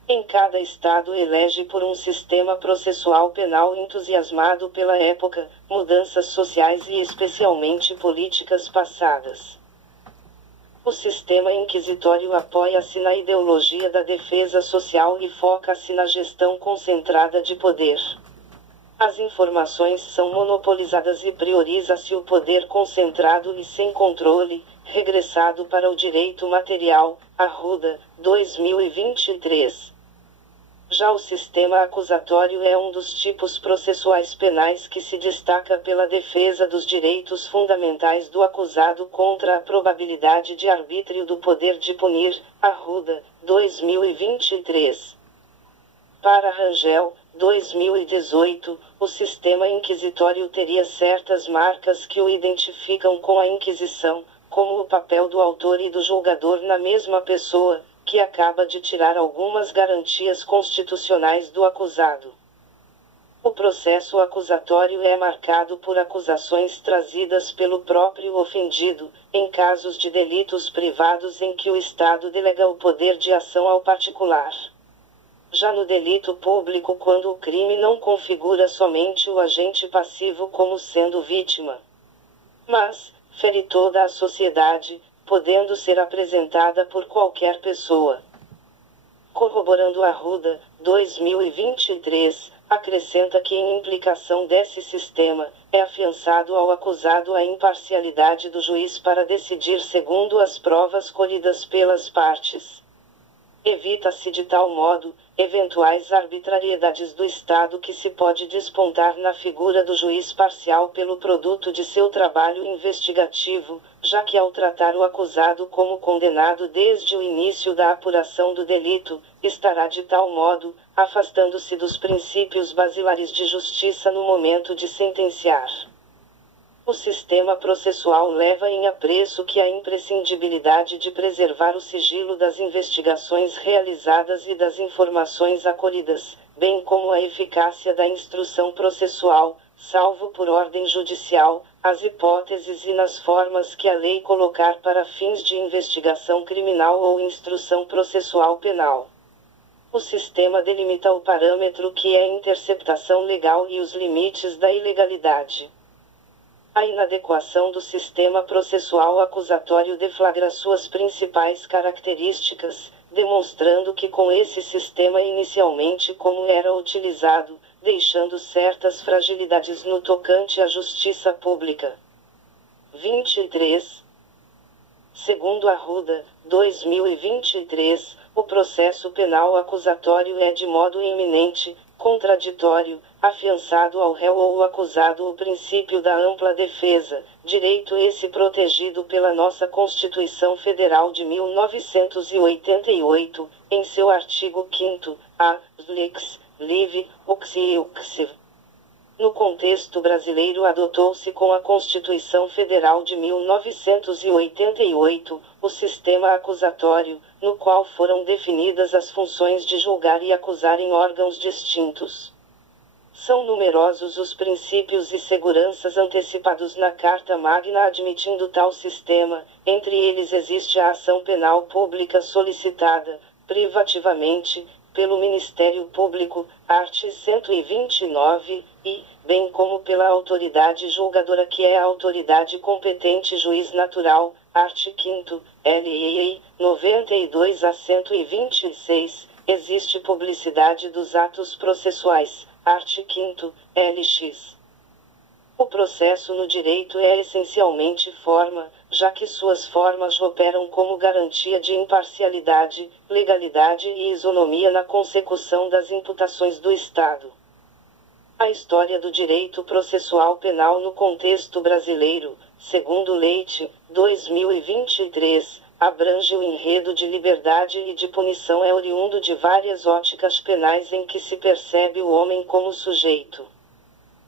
Em cada estado elege por um sistema processual penal entusiasmado pela época, mudanças sociais e especialmente políticas passadas. O sistema inquisitório apoia-se na ideologia da defesa social e foca-se na gestão concentrada de poder. As informações são monopolizadas e prioriza-se o poder concentrado e sem controle, regressado para o direito material, Arruda, 2023. Já o sistema acusatório é um dos tipos processuais penais que se destaca pela defesa dos direitos fundamentais do acusado contra a probabilidade de arbítrio do poder de punir, Arruda, 2023. Para Rangel, 2018, o sistema inquisitório teria certas marcas que o identificam com a Inquisição, como o papel do autor e do julgador na mesma pessoa, que acaba de tirar algumas garantias constitucionais do acusado. O processo acusatório é marcado por acusações trazidas pelo próprio ofendido, em casos de delitos privados em que o Estado delega o poder de ação ao particular. Já no delito público, quando o crime não configura somente o agente passivo como sendo vítima, mas fere toda a sociedade, podendo ser apresentada por qualquer pessoa. Corroborando Arruda, 2023, acrescenta que em implicação desse sistema, é afiançado ao acusado a imparcialidade do juiz para decidir segundo as provas colhidas pelas partes. Evita-se de tal modo eventuais arbitrariedades do Estado que se pode despontar na figura do juiz parcial pelo produto de seu trabalho investigativo, já que ao tratar o acusado como condenado desde o início da apuração do delito, estará de tal modo afastando-se dos princípios basilares de justiça no momento de sentenciar. O sistema processual leva em apreço que a imprescindibilidade de preservar o sigilo das investigações realizadas e das informações acolhidas, bem como a eficácia da instrução processual, salvo por ordem judicial, as hipóteses e nas formas que a lei colocar para fins de investigação criminal ou instrução processual penal. O sistema delimita o parâmetro que é interceptação legal e os limites da ilegalidade. A inadequação do sistema processual acusatório deflagra suas principais características, demonstrando que com esse sistema inicialmente como era utilizado, deixando certas fragilidades no tocante à justiça pública. 23. Segundo Arruda, 2023, o processo penal acusatório é de modo iminente, contraditório, afiançado ao réu ou acusado o princípio da ampla defesa, direito esse protegido pela nossa Constituição Federal de 1988, em seu artigo 5º, a lex, live, uxiv. No contexto brasileiro adotou-se com a Constituição Federal de 1988, o sistema acusatório, no qual foram definidas as funções de julgar e acusar em órgãos distintos. São numerosos os princípios e seguranças antecipados na Carta Magna admitindo tal sistema, entre eles existe a ação penal pública solicitada, privativamente, pelo Ministério Público, art. 129, e, bem como pela autoridade julgadora que é a autoridade competente juiz natural, art. 5º, LEI, 92 a 126, existe publicidade dos atos processuais, art. 5º, LX. O processo no direito é essencialmente forma, já que suas formas operam como garantia de imparcialidade, legalidade e isonomia na consecução das imputações do Estado. A história do direito processual penal no contexto brasileiro, segundo Leite, 2023, abrange o enredo de liberdade e de punição é oriundo de várias óticas penais em que se percebe o homem como sujeito.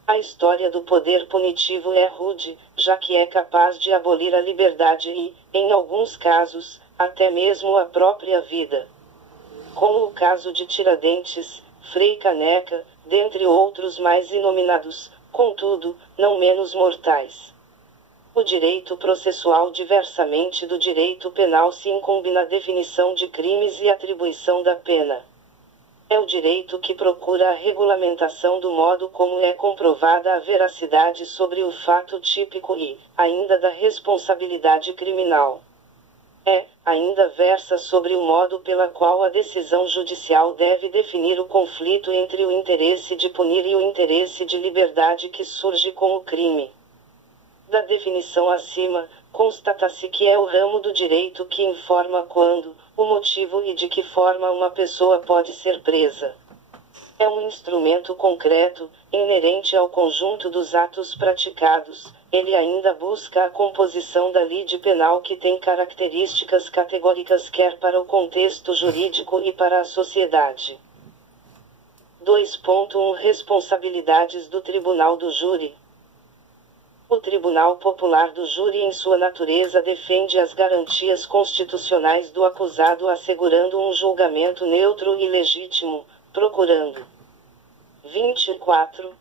A história do poder punitivo é rude, já que é capaz de abolir a liberdade e, em alguns casos, até mesmo a própria vida. Como o caso de Tiradentes, Frei Caneca, dentre outros mais inominados, contudo, não menos mortais. O direito processual diversamente do direito penal se incumbe na definição de crimes e atribuição da pena. É o direito que procura a regulamentação do modo como é comprovada a veracidade sobre o fato típico e, ainda da responsabilidade criminal. Ainda versa sobre o modo pela qual a decisão judicial deve definir o conflito entre o interesse de punir e o interesse de liberdade que surge com o crime. Da definição acima, constata-se que é o ramo do direito que informa quando, o motivo e de que forma uma pessoa pode ser presa. É um instrumento concreto, inerente ao conjunto dos atos praticados. Ele ainda busca a composição da lide penal que tem características categóricas quer para o contexto jurídico e para a sociedade. 2.1 Responsabilidades do Tribunal do Júri. O Tribunal Popular do Júri em sua natureza defende as garantias constitucionais do acusado assegurando um julgamento neutro e legítimo, procurando 24.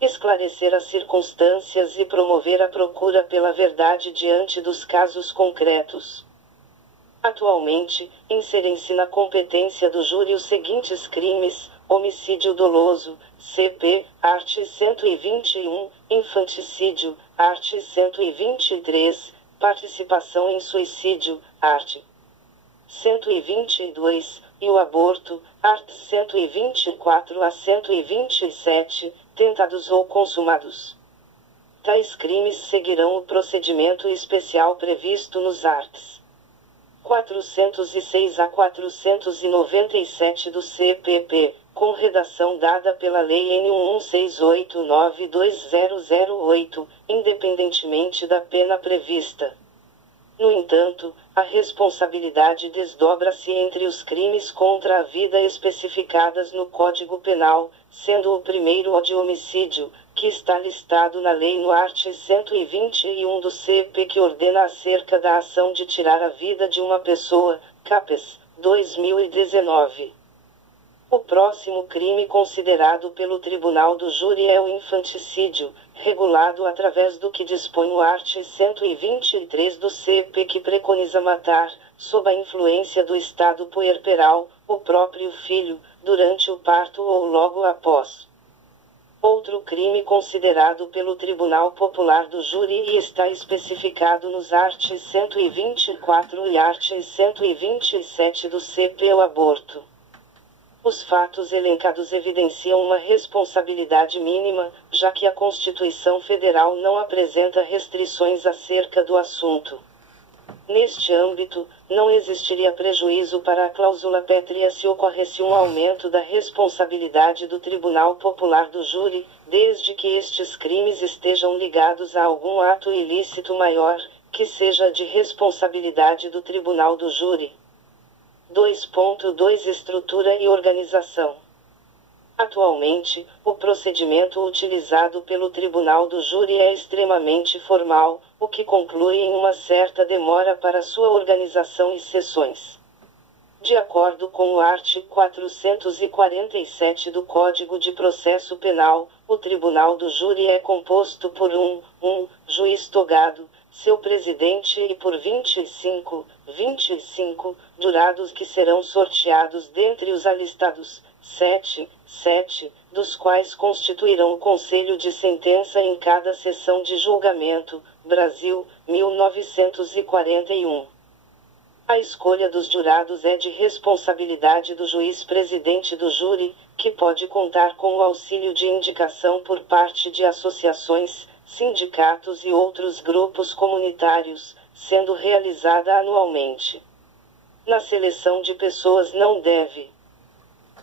Esclarecer as circunstâncias e promover a procura pela verdade diante dos casos concretos. Atualmente, inserem-se na competência do júri os seguintes crimes: homicídio doloso, CP, art. 121, infanticídio, art. 123, participação em suicídio, art. 122, e o aborto, art. 124 a 127, tentados ou consumados. Tais crimes seguirão o procedimento especial previsto nos arts. 406 a 497 do CPP, com redação dada pela Lei N. 11689-2008, independentemente da pena prevista. No entanto, a responsabilidade desdobra-se entre os crimes contra a vida especificadas no Código Penal, sendo o primeiro o de homicídio, que está listado na lei no art. 121 do CP que ordena acerca da ação de tirar a vida de uma pessoa, CAPES, 2019. O próximo crime considerado pelo Tribunal do Júri é o infanticídio, regulado através do que dispõe o art. 123 do CP que preconiza matar, sob a influência do estado puerperal, o próprio filho, durante o parto ou logo após. Outro crime considerado pelo Tribunal Popular do Júri e está especificado nos artigos 124 e artigo 127 do CP o aborto. Os fatos elencados evidenciam uma responsabilidade mínima, já que a Constituição Federal não apresenta restrições acerca do assunto. Neste âmbito, não existiria prejuízo para a cláusula pétrea se ocorresse um aumento da responsabilidade do Tribunal Popular do Júri, desde que estes crimes estejam ligados a algum ato ilícito maior, que seja de responsabilidade do Tribunal do Júri. 2.2 Estrutura e organização. Atualmente, o procedimento utilizado pelo Tribunal do Júri é extremamente formal, o que conclui em uma certa demora para sua organização e sessões. De acordo com o artigo 447 do Código de Processo Penal, o Tribunal do Júri é composto por um juiz togado, seu presidente e por 25 jurados que serão sorteados dentre os alistados, 7, dos quais constituirão o conselho de sentença em cada sessão de julgamento, Brasil, 1941. A escolha dos jurados é de responsabilidade do juiz presidente do júri, que pode contar com o auxílio de indicação por parte de associações, sindicatos e outros grupos comunitários, sendo realizada anualmente. Na seleção de pessoas não deve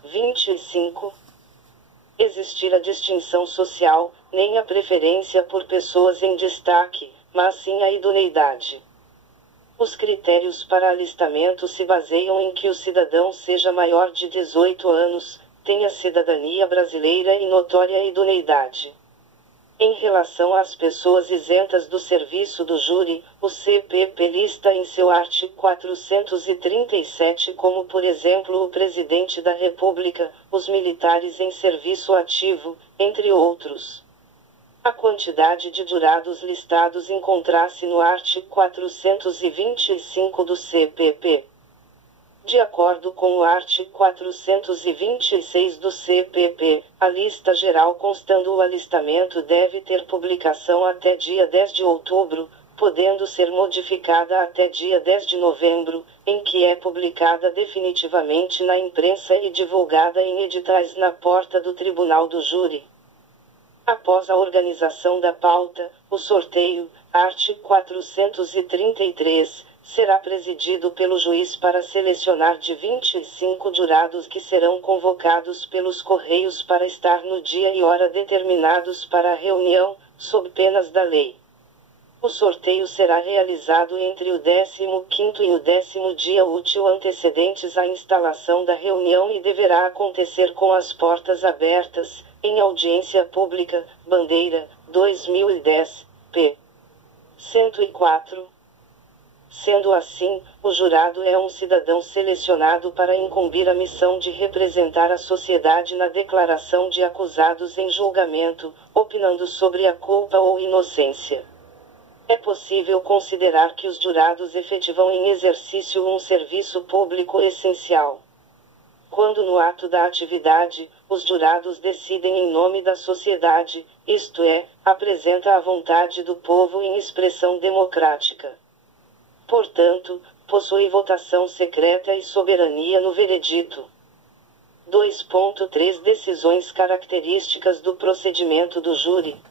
25. Existir a distinção social, nem a preferência por pessoas em destaque, mas sim a idoneidade. Os critérios para alistamento se baseiam em que o cidadão seja maior de 18 anos, tenha cidadania brasileira e notória idoneidade. Em relação às pessoas isentas do serviço do júri, o CPP lista em seu artigo 437 como, por exemplo, o presidente da República, os militares em serviço ativo, entre outros. A quantidade de jurados listados encontra-se no artigo 425 do CPP. De acordo com o artigo 426 do CPP, a lista geral constando o alistamento deve ter publicação até dia 10 de outubro, podendo ser modificada até dia 10 de novembro, em que é publicada definitivamente na imprensa e divulgada em editais na porta do Tribunal do Júri. Após a organização da pauta, o sorteio, artigo 433, será presidido pelo juiz para selecionar de 25 jurados que serão convocados pelos Correios para estar no dia e hora determinados para a reunião, sob penas da lei. O sorteio será realizado entre o 15º e o 10º dia útil antecedentes à instalação da reunião e deverá acontecer com as portas abertas, em audiência pública, Bandeira, 2010, p. 104. Sendo assim, o jurado é um cidadão selecionado para incumbir a missão de representar a sociedade na declaração de acusados em julgamento, opinando sobre a culpa ou inocência. É possível considerar que os jurados efetivam em exercício um serviço público essencial. Quando no ato da atividade, os jurados decidem em nome da sociedade, isto é, apresenta a vontade do povo em expressão democrática. Portanto, possui votação secreta e soberania no veredito. 2.3 Decisões características do procedimento do júri.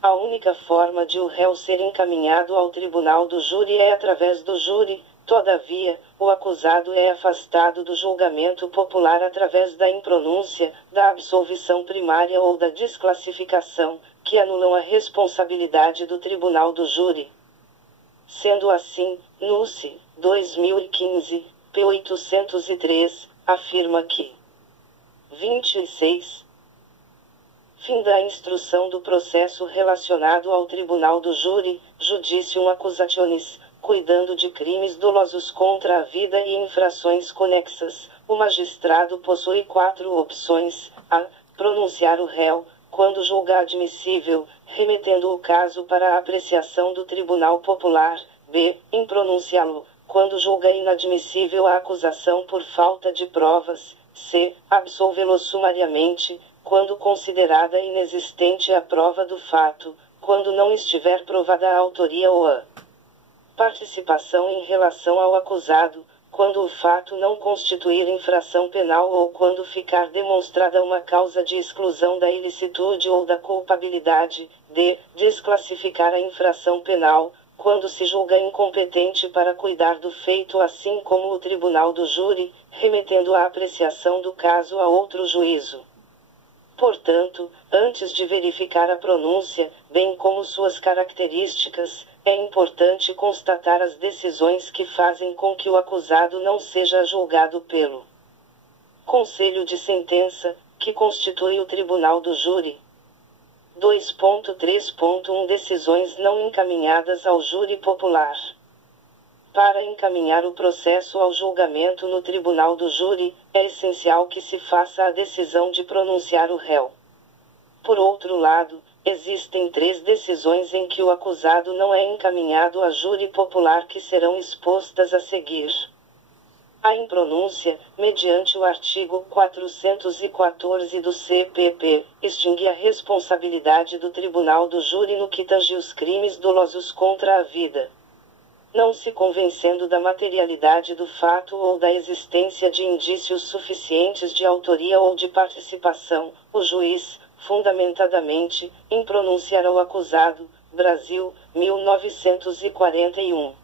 A única forma de o réu ser encaminhado ao tribunal do júri é através do júri, todavia, o acusado é afastado do julgamento popular através da impronúncia, da absolvição primária ou da desclassificação, que anulam a responsabilidade do tribunal do júri. Sendo assim, NUSS, 2015, p. 803, afirma que 26. Fim da instrução do processo relacionado ao tribunal do júri, Judicium Accusationis, cuidando de crimes dolosos contra a vida e infrações conexas. O magistrado possui 4 opções: a. Pronunciar o réu, quando julgar admissível, remetendo o caso para a apreciação do Tribunal Popular; b. Impronunciá-lo, quando julga inadmissível a acusação por falta de provas, c. absolvê-lo sumariamente, quando considerada inexistente a prova do fato, quando não estiver provada a autoria ou a participação em relação ao acusado, quando o fato não constituir infração penal ou quando ficar demonstrada uma causa de exclusão da ilicitude ou da culpabilidade, d. desclassificar a infração penal, quando se julga incompetente para cuidar do feito assim como o tribunal do júri, remetendo a apreciação do caso a outro juízo. Portanto, antes de verificar a pronúncia, bem como suas características, é importante constatar as decisões que fazem com que o acusado não seja julgado pelo Conselho de Sentença, que constitui o tribunal do júri. 2.3.1 Decisões não encaminhadas ao júri popular. Para encaminhar o processo ao julgamento no tribunal do júri, é essencial que se faça a decisão de pronunciar o réu. Por outro lado, existem 3 decisões em que o acusado não é encaminhado a júri popular que serão expostas a seguir. A impronúncia, mediante o artigo 414 do CPP, extingue a responsabilidade do tribunal do júri no que tange os crimes dolosos contra a vida. Não se convencendo da materialidade do fato ou da existência de indícios suficientes de autoria ou de participação, o juiz, fundamentadamente, impronunciará o acusado, Brasil, 1941.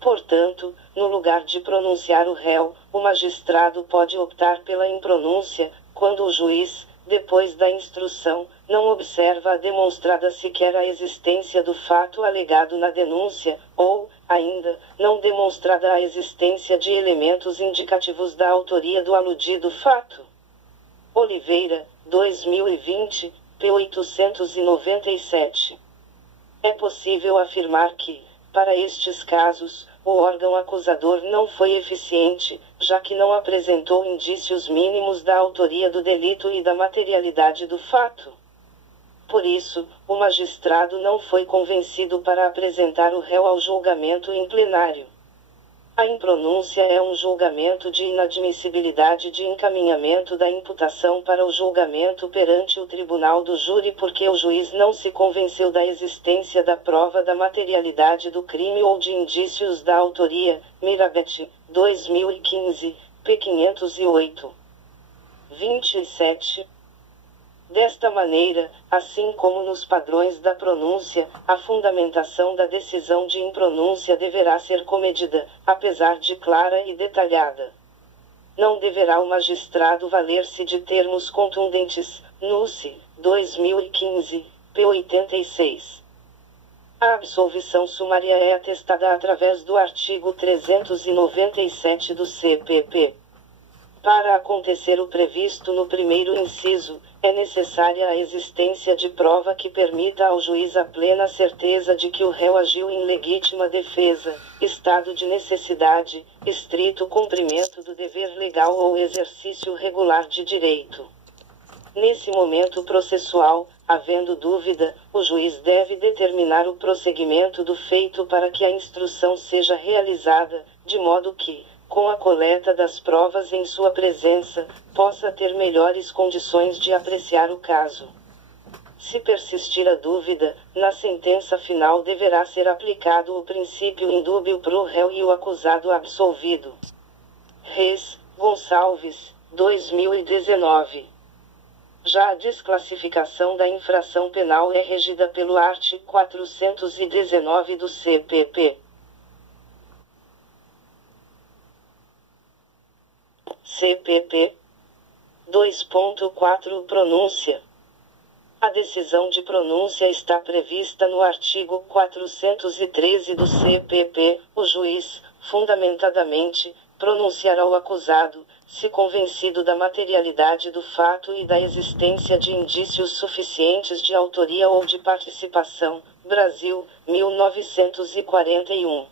Portanto, no lugar de pronunciar o réu, o magistrado pode optar pela impronúncia, quando o juiz, depois da instrução, não observa a demonstrada sequer a existência do fato alegado na denúncia, ou, ainda, não demonstrada a existência de elementos indicativos da autoria do aludido fato. Oliveira, 2020, p. 897. É possível afirmar que, para estes casos, o órgão acusador não foi eficiente, já que não apresentou indícios mínimos da autoria do delito e da materialidade do fato. Por isso, o magistrado não foi convencido para apresentar o réu ao julgamento em plenário. A impronúncia é um julgamento de inadmissibilidade de encaminhamento da imputação para o julgamento perante o tribunal do júri porque o juiz não se convenceu da existência da prova da materialidade do crime ou de indícios da autoria, Mirabete, 2015, p. 508. 27. Desta maneira, assim como nos padrões da pronúncia, a fundamentação da decisão de impronúncia deverá ser comedida, apesar de clara e detalhada. Não deverá o magistrado valer-se de termos contundentes, NUSE, 2015, p. 86. A absolvição sumária é atestada através do artigo 397 do CPP. Para acontecer o previsto no primeiro inciso, é necessária a existência de prova que permita ao juiz a plena certeza de que o réu agiu em legítima defesa, estado de necessidade, estrito cumprimento do dever legal ou exercício regular de direito. Nesse momento processual, havendo dúvida, o juiz deve determinar o prosseguimento do feito para que a instrução seja realizada, de modo que, com a coleta das provas em sua presença, possa ter melhores condições de apreciar o caso. Se persistir a dúvida, na sentença final deverá ser aplicado o princípio indúbio pro réu e o acusado absolvido. Reis, Gonçalves, 2019. Já a desclassificação da infração penal é regida pelo artigo 419 do CPP. CPP 2.4 Pronúncia. A decisão de pronúncia está prevista no artigo 413 do CPP. O juiz, fundamentadamente, pronunciará o acusado, se convencido da materialidade do fato e da existência de indícios suficientes de autoria ou de participação. Brasil, 1941.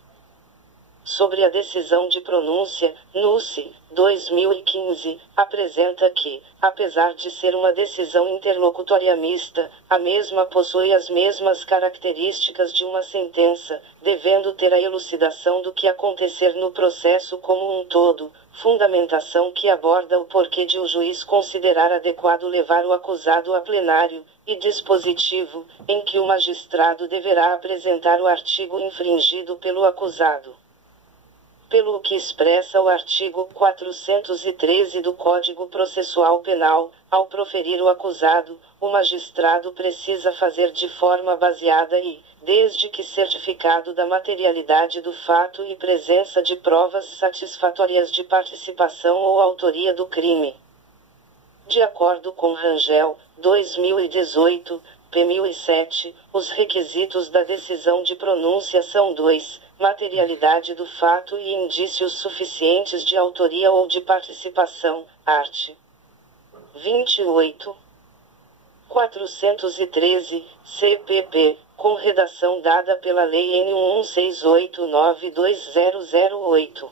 sobre a decisão de pronúncia, NUSS, 2015, apresenta que, apesar de ser uma decisão interlocutória mista, a mesma possui as mesmas características de uma sentença, devendo ter a elucidação do que acontecer no processo como um todo, fundamentação que aborda o porquê de o juiz considerar adequado levar o acusado a plenário, e dispositivo, em que o magistrado deverá apresentar o artigo infringido pelo acusado. Pelo que expressa o artigo 413 do Código Processual Penal, ao proferir o acusado, o magistrado precisa fazer de forma baseada e, desde que certificado da materialidade do fato e presença de provas satisfatórias de participação ou autoria do crime. De acordo com Rangel, 2018, p. 1007, os requisitos da decisão de pronúncia são dois: materialidade do fato e indícios suficientes de autoria ou de participação, art. 28. 413, CPP, com redação dada pela Lei N. 1168920008.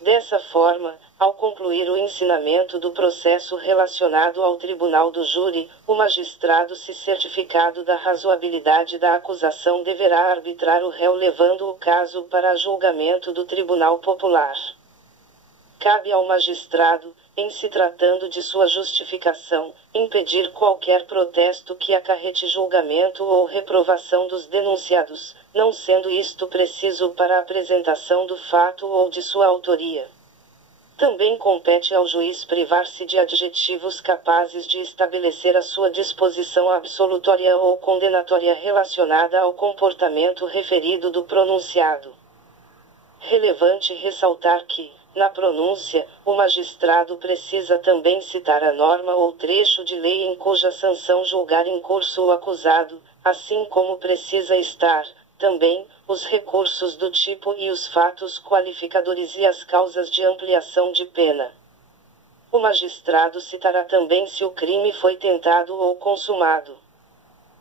Dessa forma, ao concluir o ensinamento do processo relacionado ao tribunal do júri, o magistrado, se certificado da razoabilidade da acusação, deverá arbitrar o réu levando o caso para julgamento do Tribunal Popular. Cabe ao magistrado, em se tratando de sua justificação, impedir qualquer protesto que acarrete julgamento ou reprovação dos denunciados, não sendo isto preciso para a apresentação do fato ou de sua autoria. Também compete ao juiz privar-se de adjetivos capazes de estabelecer a sua disposição absolutória ou condenatória relacionada ao comportamento referido do pronunciado. Relevante ressaltar que, na pronúncia, o magistrado precisa também citar a norma ou trecho de lei em cuja sanção julgar em curso o acusado, assim como precisa estar, também, os recursos do tipo e os fatos qualificadores e as causas de ampliação de pena. O magistrado citará também se o crime foi tentado ou consumado.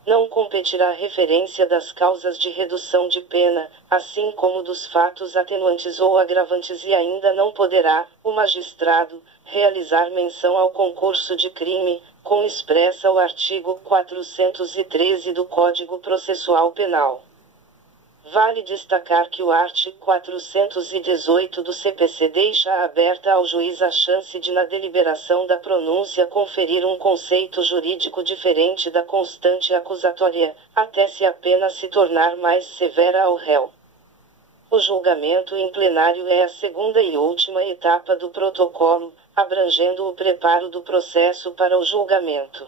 Não competirá referência das causas de redução de pena, assim como dos fatos atenuantes ou agravantes, e ainda não poderá, o magistrado, realizar menção ao concurso de crime, como expressa o artigo 413 do Código Processual Penal. Vale destacar que o art. 418 do CPC deixa aberta ao juiz a chance de, na deliberação da pronúncia, conferir um conceito jurídico diferente da constante acusatória, até se a pena se tornar mais severa ao réu. O julgamento em plenário é a segunda e última etapa do protocolo, abrangendo o preparo do processo para o julgamento.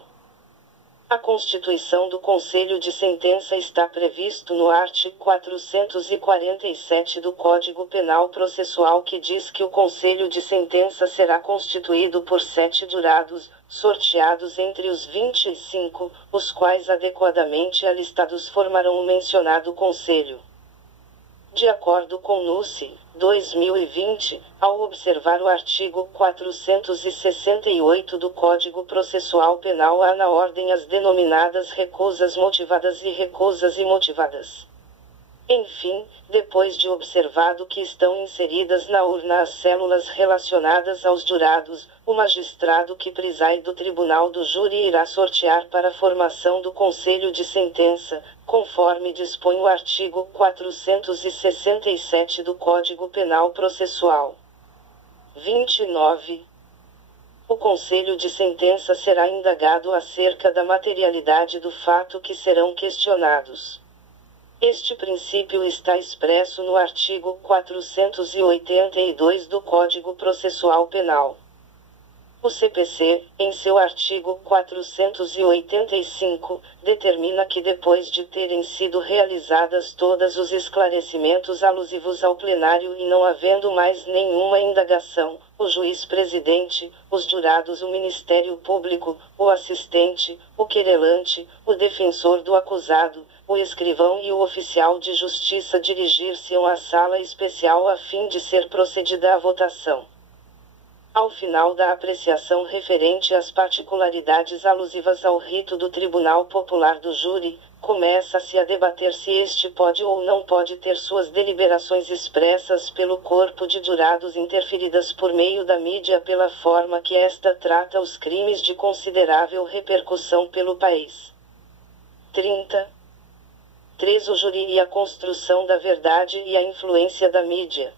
A constituição do Conselho de Sentença está previsto no art. 447 do Código Penal Processual, que diz que o Conselho de Sentença será constituído por 7 jurados, sorteados entre os 25, os quais adequadamente alistados formarão o mencionado Conselho. De acordo com NUSS, 2020, ao observar o artigo 468 do Código Processual Penal, há na ordem as denominadas recusas motivadas e recusas imotivadas. Enfim, depois de observado que estão inseridas na urna as células relacionadas aos jurados, o magistrado que preside do tribunal do júri irá sortear para a formação do conselho de sentença, conforme dispõe o artigo 467 do Código Penal Processual. 29. O conselho de sentença será indagado acerca da materialidade do fato que serão questionados. Este princípio está expresso no artigo 482 do Código Processual Penal. O CPC, em seu artigo 485, determina que, depois de terem sido realizadas todos os esclarecimentos alusivos ao plenário e não havendo mais nenhuma indagação, o juiz-presidente, os jurados, o Ministério Público, o assistente, o querelante, o defensor do acusado, o escrivão e o oficial de justiça dirigir-se-ão à sala especial a fim de ser procedida à votação. Ao final da apreciação referente às particularidades alusivas ao rito do Tribunal Popular do Júri, começa-se a debater se este pode ou não pode ter suas deliberações expressas pelo corpo de jurados interferidas por meio da mídia pela forma que esta trata os crimes de considerável repercussão pelo país. 3. O júri e a construção da verdade e a influência da mídia.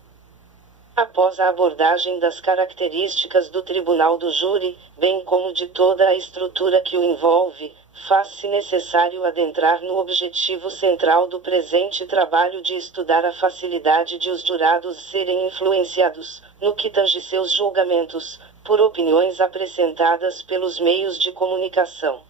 Após a abordagem das características do tribunal do júri, bem como de toda a estrutura que o envolve, faz-se necessário adentrar no objetivo central do presente trabalho de estudar a facilidade de os jurados serem influenciados, no que tange seus julgamentos, por opiniões apresentadas pelos meios de comunicação.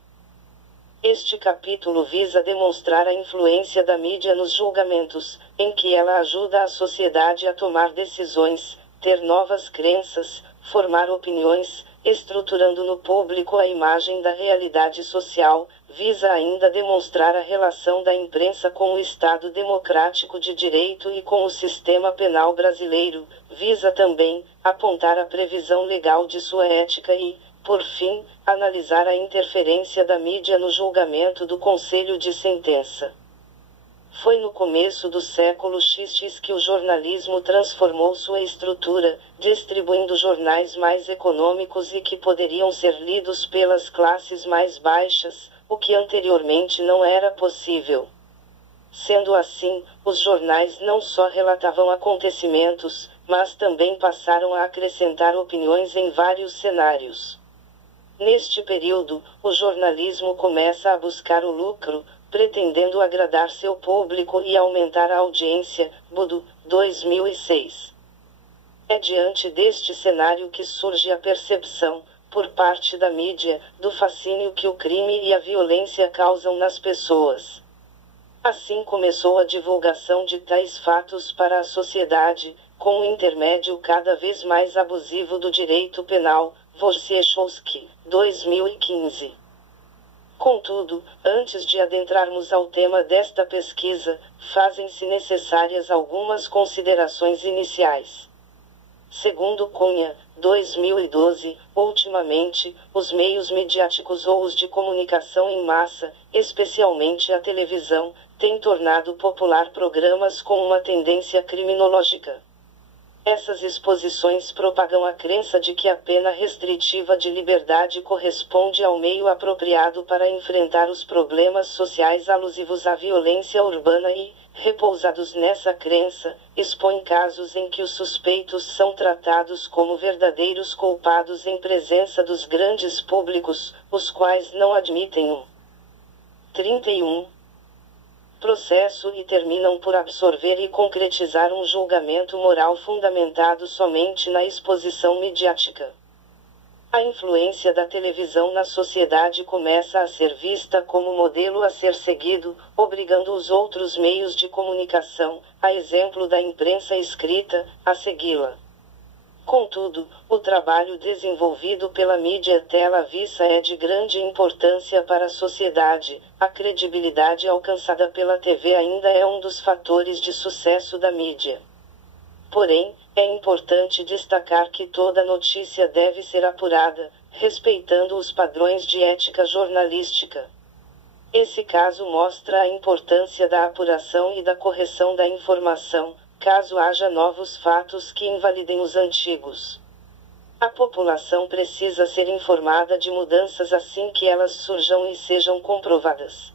Este capítulo visa demonstrar a influência da mídia nos julgamentos, em que ela ajuda a sociedade a tomar decisões, ter novas crenças, formar opiniões, estruturando no público a imagem da realidade social, visa ainda demonstrar a relação da imprensa com o Estado democrático de direito e com o sistema penal brasileiro, visa também apontar a previsão legal de sua ética e, por fim, analisar a interferência da mídia no julgamento do conselho de sentença. Foi no começo do século XX que o jornalismo transformou sua estrutura, distribuindo jornais mais econômicos e que poderiam ser lidos pelas classes mais baixas, o que anteriormente não era possível. Sendo assim, os jornais não só relatavam acontecimentos, mas também passaram a acrescentar opiniões em vários cenários. Neste período, o jornalismo começa a buscar o lucro, pretendendo agradar seu público e aumentar a audiência. Budo, 2006. É diante deste cenário que surge a percepção, por parte da mídia, do fascínio que o crime e a violência causam nas pessoas. Assim começou a divulgação de tais fatos para a sociedade, com o intermédio cada vez mais abusivo do direito penal. Wojciechowski, 2015. Contudo, antes de adentrarmos ao tema desta pesquisa, fazem-se necessárias algumas considerações iniciais. Segundo Cunha, 2012, ultimamente, os meios midiáticos ou os de comunicação em massa, especialmente a televisão, têm tornado popular programas com uma tendência criminológica. Essas exposições propagam a crença de que a pena restritiva de liberdade corresponde ao meio apropriado para enfrentar os problemas sociais alusivos à violência urbana e, repousados nessa crença, expõem casos em que os suspeitos são tratados como verdadeiros culpados em presença dos grandes públicos, os quais não admitem um 31 processo e terminam por absorver e concretizar um julgamento moral fundamentado somente na exposição midiática. A influência da televisão na sociedade começa a ser vista como modelo a ser seguido, obrigando os outros meios de comunicação, a exemplo da imprensa escrita, a segui-la. Contudo, o trabalho desenvolvido pela mídia tela avissa é de grande importância para a sociedade. A credibilidade alcançada pela TV ainda é um dos fatores de sucesso da mídia. Porém, é importante destacar que toda notícia deve ser apurada, respeitando os padrões de ética jornalística. Esse caso mostra a importância da apuração e da correção da informação, caso haja novos fatos que invalidem os antigos. A população precisa ser informada de mudanças assim que elas surjam e sejam comprovadas.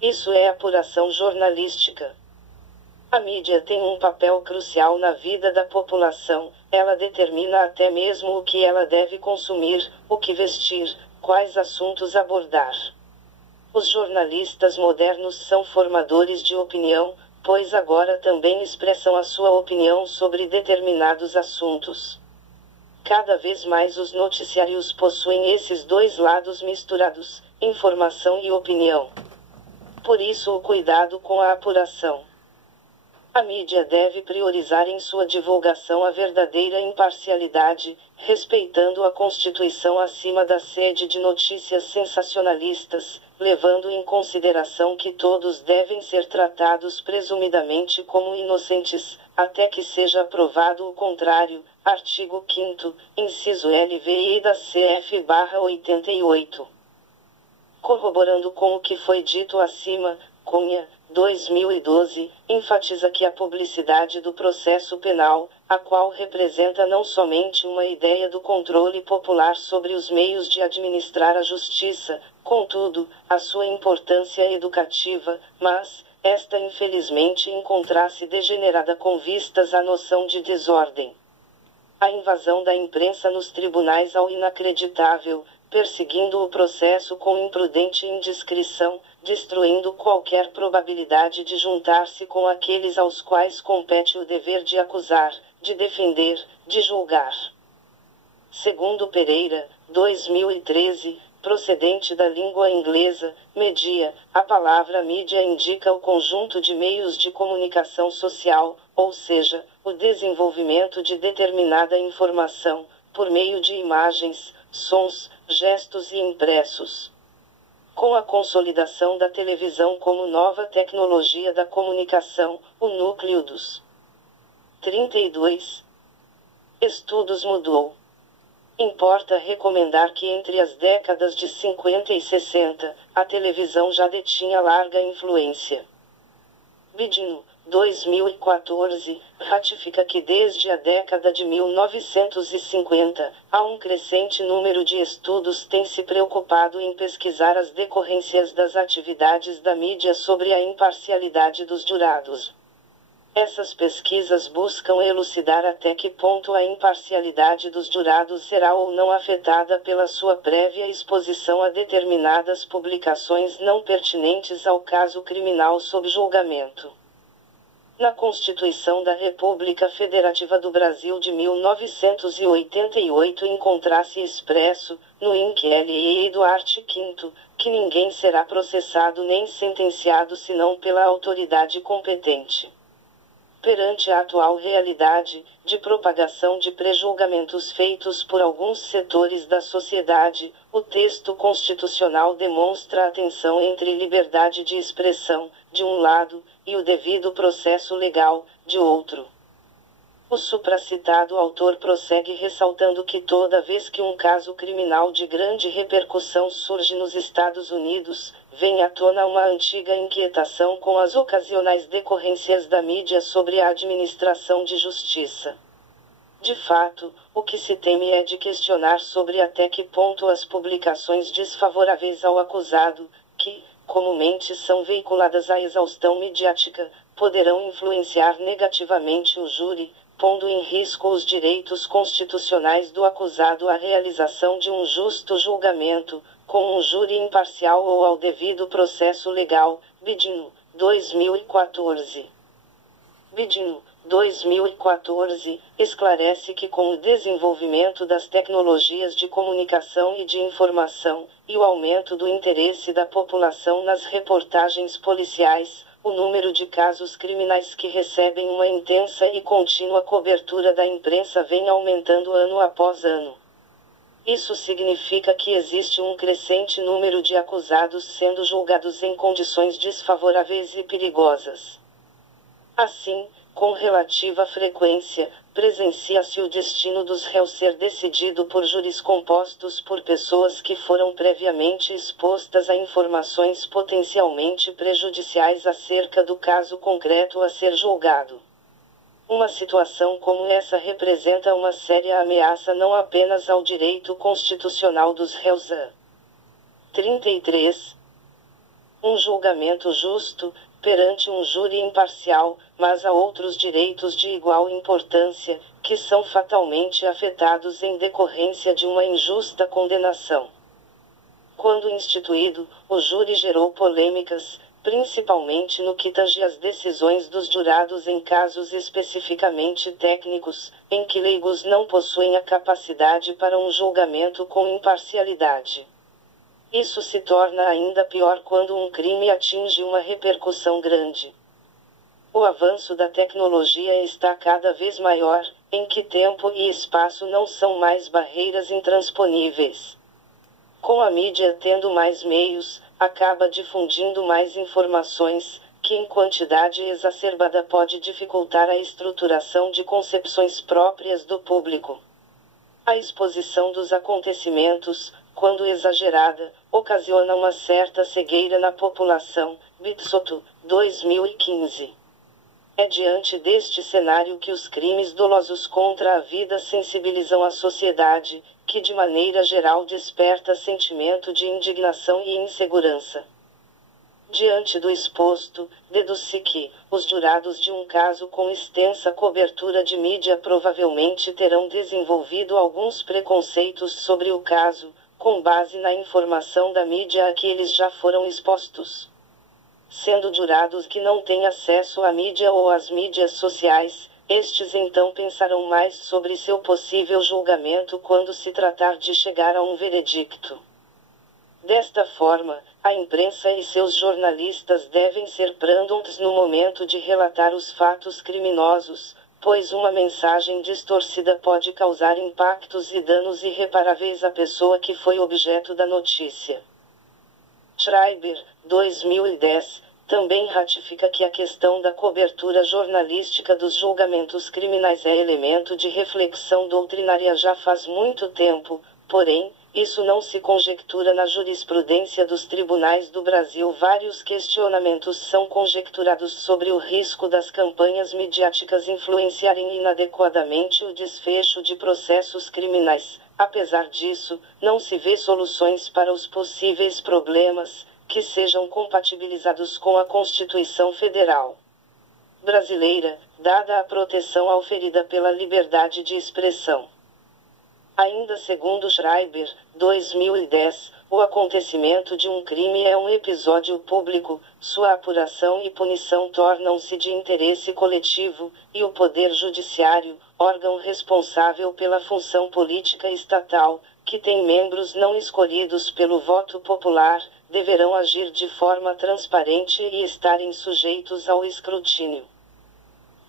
Isso é apuração jornalística. A mídia tem um papel crucial na vida da população, ela determina até mesmo o que ela deve consumir, o que vestir, quais assuntos abordar. Os jornalistas modernos são formadores de opinião, pois agora também expressam a sua opinião sobre determinados assuntos. Cada vez mais os noticiários possuem esses dois lados misturados, informação e opinião. Por isso o cuidado com a apuração. A mídia deve priorizar em sua divulgação a verdadeira imparcialidade, respeitando a Constituição acima da sede de notícias sensacionalistas, levando em consideração que todos devem ser tratados presumidamente como inocentes, até que seja provado o contrário. Artigo 5º, inciso LVI da CF/88. corroborando com o que foi dito acima, Cunha, 2012, enfatiza que a publicidade do processo penal, a qual representa não somente uma ideia do controle popular sobre os meios de administrar a justiça, contudo, a sua importância educativa, mas, esta infelizmente encontra-se degenerada com vistas à noção de desordem. A invasão da imprensa nos tribunais ao inacreditável, perseguindo o processo com imprudente indiscrição, destruindo qualquer probabilidade de juntar-se com aqueles aos quais compete o dever de acusar, de defender, de julgar. Segundo Pereira, 2013, procedente da língua inglesa, media, a palavra mídia indica o conjunto de meios de comunicação social, ou seja, o desenvolvimento de determinada informação, por meio de imagens, sons, gestos e impressos. Com a consolidação da televisão como nova tecnologia da comunicação, o núcleo dos 32 estudos mudou. Importa recomendar que entre as décadas de 50 e 60, a televisão já detinha larga influência. Vidino, 2014, ratifica que desde a década de 1950, há um crescente número de estudos tem se preocupado em pesquisar as decorrências das atividades da mídia sobre a imparcialidade dos jurados. Essas pesquisas buscam elucidar até que ponto a imparcialidade dos jurados será ou não afetada pela sua prévia exposição a determinadas publicações não pertinentes ao caso criminal sob julgamento. Na Constituição da República Federativa do Brasil de 1988 encontra-se expresso, no inquérito do art. 5º, que ninguém será processado nem sentenciado senão pela autoridade competente. Perante a atual realidade, de propagação de prejulgamentos feitos por alguns setores da sociedade, o texto constitucional demonstra a tensão entre liberdade de expressão, de um lado, e o devido processo legal, de outro. O supracitado autor prossegue ressaltando que toda vez que um caso criminal de grande repercussão surge nos Estados Unidos, vem à tona uma antiga inquietação com as ocasionais decorrências da mídia sobre a administração de justiça. De fato, o que se teme é de questionar sobre até que ponto as publicações desfavoráveis ao acusado, que, comumente são veiculadas à exaustão midiática, poderão influenciar negativamente o júri, pondo em risco os direitos constitucionais do acusado à realização de um justo julgamento, com um júri imparcial ou ao devido processo legal. Vidino, 2014. Vidino, 2014, esclarece que com o desenvolvimento das tecnologias de comunicação e de informação, e o aumento do interesse da população nas reportagens policiais, o número de casos criminais que recebem uma intensa e contínua cobertura da imprensa vem aumentando ano após ano. Isso significa que existe um crescente número de acusados sendo julgados em condições desfavoráveis e perigosas. Assim, com relativa frequência, presencia-se o destino dos réus ser decidido por júris compostos por pessoas que foram previamente expostas a informações potencialmente prejudiciais acerca do caso concreto a ser julgado. Uma situação como essa representa uma séria ameaça não apenas ao direito constitucional dos réus a 33. Um julgamento justo, perante um júri imparcial, mas a outros direitos de igual importância, que são fatalmente afetados em decorrência de uma injusta condenação. Quando instituído, o júri gerou polêmicas, principalmente no que tange às decisões dos jurados em casos especificamente técnicos, em que leigos não possuem a capacidade para um julgamento com imparcialidade. Isso se torna ainda pior quando um crime atinge uma repercussão grande. O avanço da tecnologia está cada vez maior, em que tempo e espaço não são mais barreiras intransponíveis. Com a mídia tendo mais meios, acaba difundindo mais informações, que em quantidade exacerbada pode dificultar a estruturação de concepções próprias do público. A exposição dos acontecimentos, quando exagerada, ocasiona uma certa cegueira na população. Bitsoto, 2015. É diante deste cenário que os crimes dolosos contra a vida sensibilizam a sociedade, que de maneira geral desperta sentimento de indignação e insegurança. Diante do exposto, deduz-se que os jurados de um caso com extensa cobertura de mídia provavelmente terão desenvolvido alguns preconceitos sobre o caso, com base na informação da mídia a que eles já foram expostos. Sendo jurados que não têm acesso à mídia ou às mídias sociais, estes então pensarão mais sobre seu possível julgamento quando se tratar de chegar a um veredicto. Desta forma, a imprensa e seus jornalistas devem ser prudentes no momento de relatar os fatos criminosos, pois uma mensagem distorcida pode causar impactos e danos irreparáveis à pessoa que foi objeto da notícia. Schreiber, 2010, também ratifica que a questão da cobertura jornalística dos julgamentos criminais é elemento de reflexão doutrinária já faz muito tempo, porém, isso não se conjectura na jurisprudência dos tribunais do Brasil. Vários questionamentos são conjecturados sobre o risco das campanhas midiáticas influenciarem inadequadamente o desfecho de processos criminais. Apesar disso, não se vê soluções para os possíveis problemas, que sejam compatibilizados com a Constituição Federal brasileira, dada a proteção auferida pela liberdade de expressão. Ainda segundo Schreiber, 2010, o acontecimento de um crime é um episódio público, sua apuração e punição tornam-se de interesse coletivo, e o Poder Judiciário, órgão responsável pela função política estatal, que tem membros não escolhidos pelo voto popular, deverão agir de forma transparente e estarem sujeitos ao escrutínio.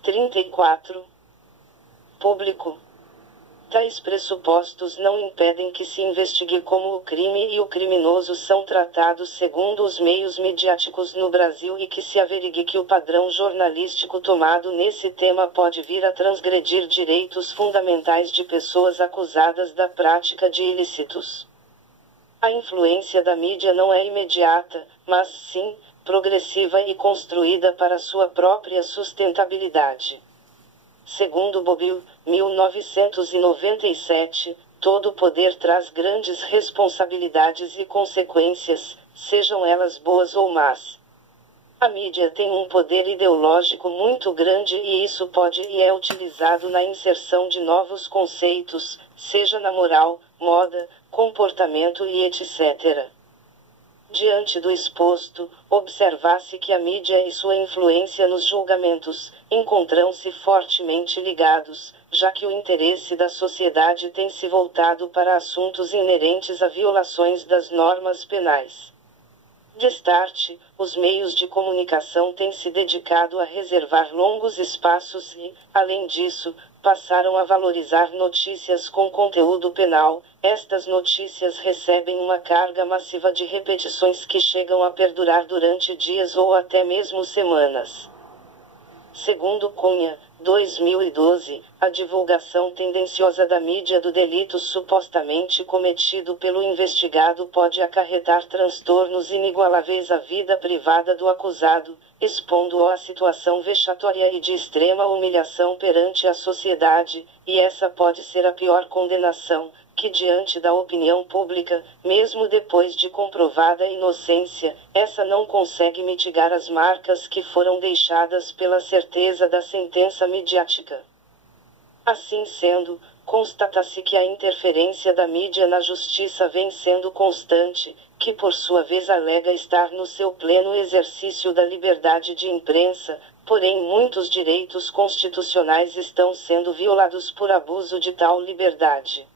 34. Público. Tais pressupostos não impedem que se investigue como o crime e o criminoso são tratados segundo os meios midiáticos no Brasil e que se averigue que o padrão jornalístico tomado nesse tema pode vir a transgredir direitos fundamentais de pessoas acusadas da prática de ilícitos. A influência da mídia não é imediata, mas sim, progressiva e construída para sua própria sustentabilidade. Segundo Bobbio, 1997, todo poder traz grandes responsabilidades e consequências, sejam elas boas ou más. A mídia tem um poder ideológico muito grande e isso pode e é utilizado na inserção de novos conceitos, seja na moral, moda, comportamento e etc. Diante do exposto, observa-se que a mídia e sua influência nos julgamentos encontram-se fortemente ligados, já que o interesse da sociedade tem se voltado para assuntos inerentes a violações das normas penais. De start, os meios de comunicação têm se dedicado a reservar longos espaços e, além disso, passaram a valorizar notícias com conteúdo penal. Estas notícias recebem uma carga massiva de repetições que chegam a perdurar durante dias ou até mesmo semanas. Segundo Cunha, 2012, a divulgação tendenciosa da mídia do delito supostamente cometido pelo investigado pode acarretar transtornos inigualáveis à vida privada do acusado, expondo-o a situação vexatória e de extrema humilhação perante a sociedade, e essa pode ser a pior condenação, que diante da opinião pública, mesmo depois de comprovada inocência, essa não consegue mitigar as marcas que foram deixadas pela certeza da sentença midiática. Assim sendo, constata-se que a interferência da mídia na justiça vem sendo constante, que por sua vez alega estar no seu pleno exercício da liberdade de imprensa, porém muitos direitos constitucionais estão sendo violados por abuso de tal liberdade.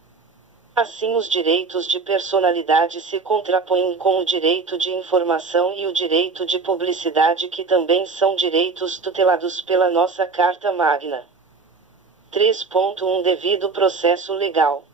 Assim, os direitos de personalidade se contrapõem com o direito de informação e o direito de publicidade, que também são direitos tutelados pela nossa Carta Magna. 3.1 Devido processo legal.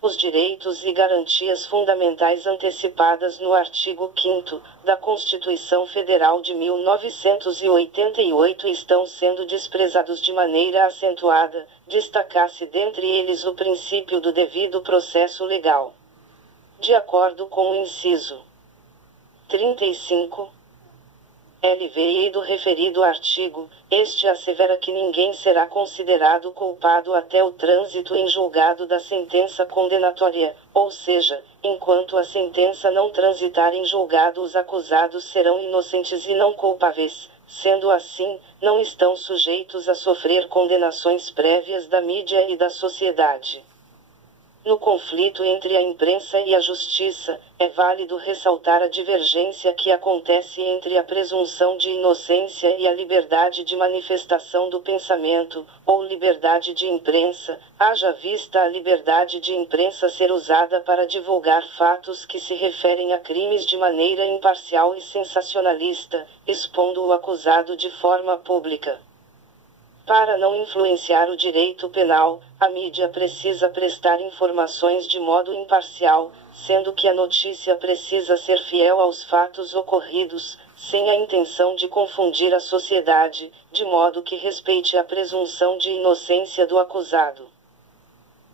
Os direitos e garantias fundamentais antecipadas no artigo 5º da Constituição Federal de 1988 estão sendo desprezados de maneira acentuada, destaca-se dentre eles o princípio do devido processo legal. De acordo com o inciso 35. LVE do referido artigo, este assevera que ninguém será considerado culpado até o trânsito em julgado da sentença condenatória, ou seja, enquanto a sentença não transitar em julgado os acusados serão inocentes e não culpáveis, sendo assim, não estão sujeitos a sofrer condenações prévias da mídia e da sociedade. No conflito entre a imprensa e a justiça, é válido ressaltar a divergência que acontece entre a presunção de inocência e a liberdade de manifestação do pensamento, ou liberdade de imprensa, haja vista a liberdade de imprensa ser usada para divulgar fatos que se referem a crimes de maneira imparcial e sensacionalista, expondo o acusado de forma pública. Para não influenciar o direito penal, a mídia precisa prestar informações de modo imparcial, sendo que a notícia precisa ser fiel aos fatos ocorridos, sem a intenção de confundir a sociedade, de modo que respeite a presunção de inocência do acusado.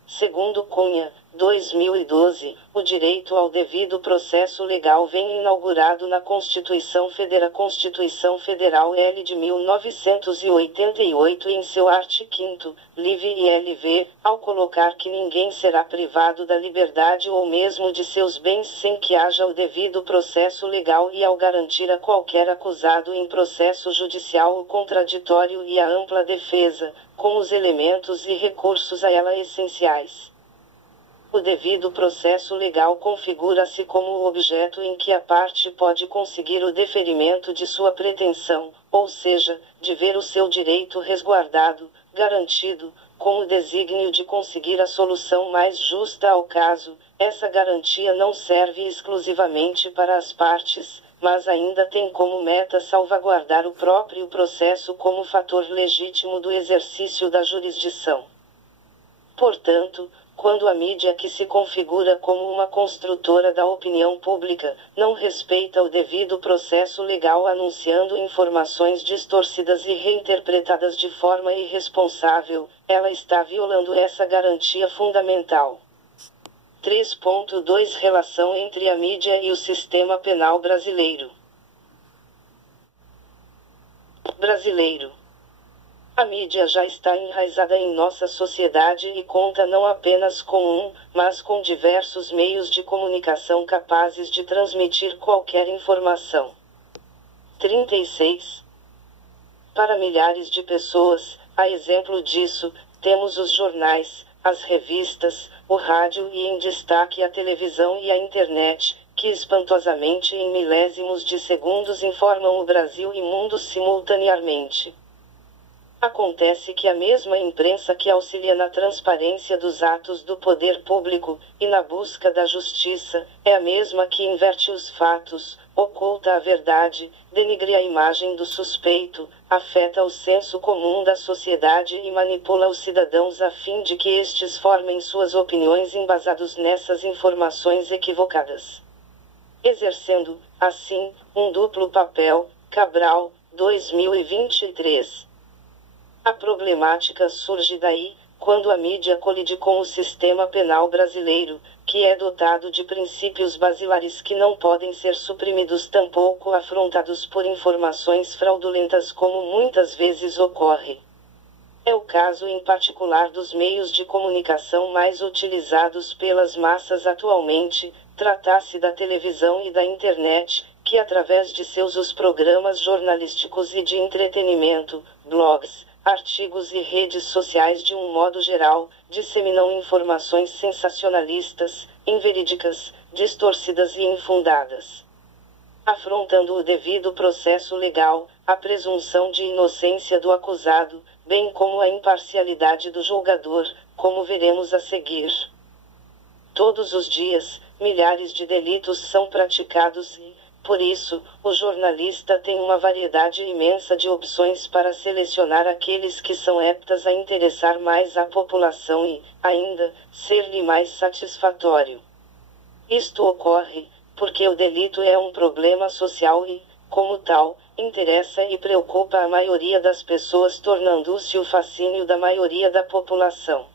Segundo Cunha, 2012, o direito ao devido processo legal vem inaugurado na Constituição Federal L de 1988 em seu artigo 5º, LIV e LV, ao colocar que ninguém será privado da liberdade ou mesmo de seus bens sem que haja o devido processo legal e ao garantir a qualquer acusado em processo judicial o contraditório e a ampla defesa, com os elementos e recursos a ela essenciais. O devido processo legal configura-se como o objeto em que a parte pode conseguir o deferimento de sua pretensão, ou seja, de ver o seu direito resguardado, garantido, com o desígnio de conseguir a solução mais justa ao caso. Essa garantia não serve exclusivamente para as partes, mas ainda tem como meta salvaguardar o próprio processo como fator legítimo do exercício da jurisdição. Portanto, quando a mídia que se configura como uma construtora da opinião pública, não respeita o devido processo legal anunciando informações distorcidas e reinterpretadas de forma irresponsável, ela está violando essa garantia fundamental. 3.2 Relação entre a mídia e o sistema penal brasileiro. A mídia já está enraizada em nossa sociedade e conta não apenas com mas com diversos meios de comunicação capazes de transmitir qualquer informação. 36. Para milhares de pessoas, a exemplo disso, temos os jornais, as revistas, o rádio e em destaque a televisão e a internet, que espantosamente em milésimos de segundos informam o Brasil e mundo simultaneamente. Acontece que a mesma imprensa que auxilia na transparência dos atos do poder público, e na busca da justiça, é a mesma que inverte os fatos, oculta a verdade, denigre a imagem do suspeito, afeta o senso comum da sociedade e manipula os cidadãos a fim de que estes formem suas opiniões embasados nessas informações equivocadas. Exercendo, assim, um duplo papel. Cabral, 2023. A problemática surge daí, quando a mídia colide com o sistema penal brasileiro, que é dotado de princípios basilares que não podem ser suprimidos tampouco afrontados por informações fraudulentas como muitas vezes ocorre. É o caso em particular dos meios de comunicação mais utilizados pelas massas atualmente, trata-se da televisão e da internet, que através de seus programas jornalísticos e de entretenimento, blogs, artigos e redes sociais de um modo geral, disseminam informações sensacionalistas, inverídicas, distorcidas e infundadas. Afrontando o devido processo legal, a presunção de inocência do acusado, bem como a imparcialidade do julgador, como veremos a seguir. Todos os dias, milhares de delitos são praticados e, por isso, o jornalista tem uma variedade imensa de opções para selecionar aqueles que são aptas a interessar mais à população e, ainda, ser-lhe mais satisfatório. Isto ocorre porque o delito é um problema social e, como tal, interessa e preocupa a maioria das pessoas, tornando-se o fascínio da maioria da população.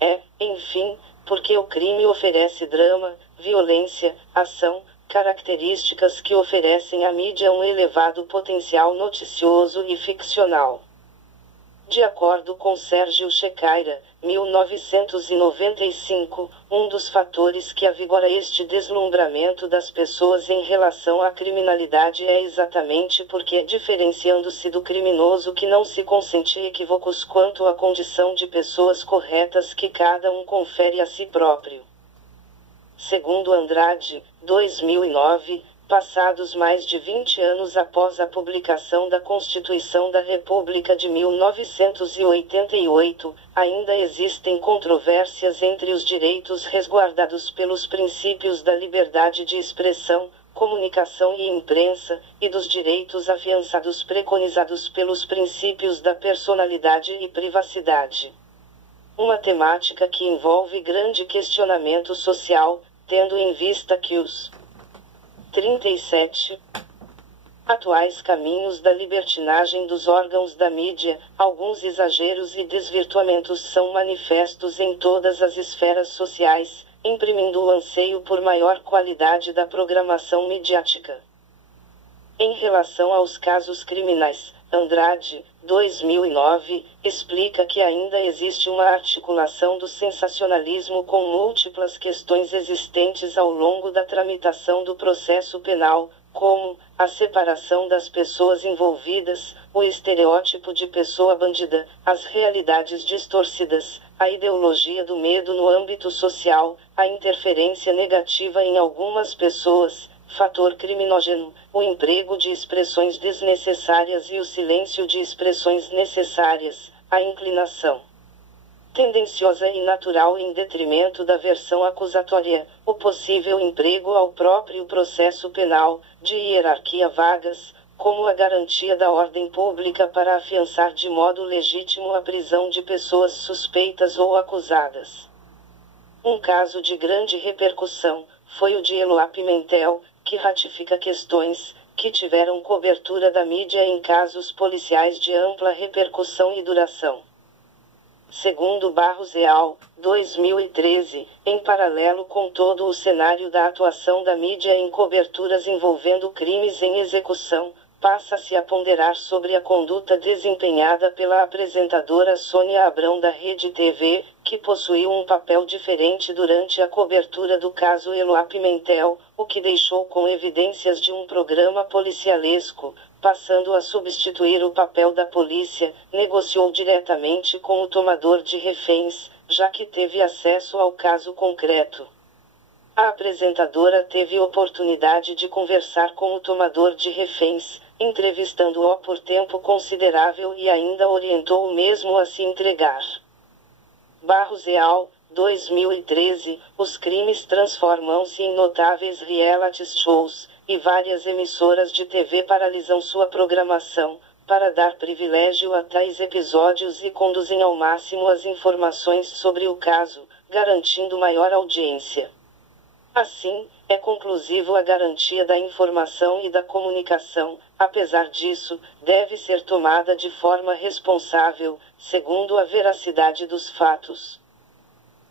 É, enfim, porque o crime oferece drama, violência, ação, características que oferecem à mídia um elevado potencial noticioso e ficcional. De acordo com Sérgio Checaira, 1995, um dos fatores que avigora este deslumbramento das pessoas em relação à criminalidade é exatamente porque, diferenciando-se do criminoso que não se consente equívocos quanto à condição de pessoas corretas que cada um confere a si próprio. Segundo Andrade, 2009, passados mais de 20 anos após a publicação da Constituição da República de 1988, ainda existem controvérsias entre os direitos resguardados pelos princípios da liberdade de expressão, comunicação e imprensa, e dos direitos afiançados preconizados pelos princípios da personalidade e privacidade. Uma temática que envolve grande questionamento social, tendo em vista que os 37 atuais caminhos da libertinagem dos órgãos da mídia, alguns exageros e desvirtuamentos são manifestos em todas as esferas sociais, imprimindo o anseio por maior qualidade da programação midiática. Em relação aos casos criminais, Andrade, 2009, explica que ainda existe uma articulação do sensacionalismo com múltiplas questões existentes ao longo da tramitação do processo penal, como a separação das pessoas envolvidas, o estereótipo de pessoa bandida, as realidades distorcidas, a ideologia do medo no âmbito social, a interferência negativa em algumas pessoas, fator criminógeno, o emprego de expressões desnecessárias e o silêncio de expressões necessárias, a inclinação tendenciosa e natural em detrimento da versão acusatória, o possível emprego ao próprio processo penal, de hierarquia vagas, como a garantia da ordem pública para afiançar de modo legítimo a prisão de pessoas suspeitas ou acusadas. Um caso de grande repercussão foi o de Eloá Pimentel, que ratifica questões que tiveram cobertura da mídia em casos policiais de ampla repercussão e duração. Segundo Barros Real, 2013, em paralelo com todo o cenário da atuação da mídia em coberturas envolvendo crimes em execução, passa-se a ponderar sobre a conduta desempenhada pela apresentadora Sônia Abrão da Rede TV, que possuiu um papel diferente durante a cobertura do caso Eloá Pimentel, o que deixou com evidências de um programa policialesco, passando a substituir o papel da polícia, negociou diretamente com o tomador de reféns, já que teve acesso ao caso concreto. A apresentadora teve oportunidade de conversar com o tomador de reféns, entrevistando-o por tempo considerável e ainda orientou o mesmo a se entregar. Barros Real, 2013, os crimes transformam-se em notáveis reality shows, e várias emissoras de TV paralisam sua programação, para dar privilégio a tais episódios e conduzem ao máximo as informações sobre o caso, garantindo maior audiência. Assim, é conclusivo a garantia da informação e da comunicação, apesar disso, deve ser tomada de forma responsável, segundo a veracidade dos fatos.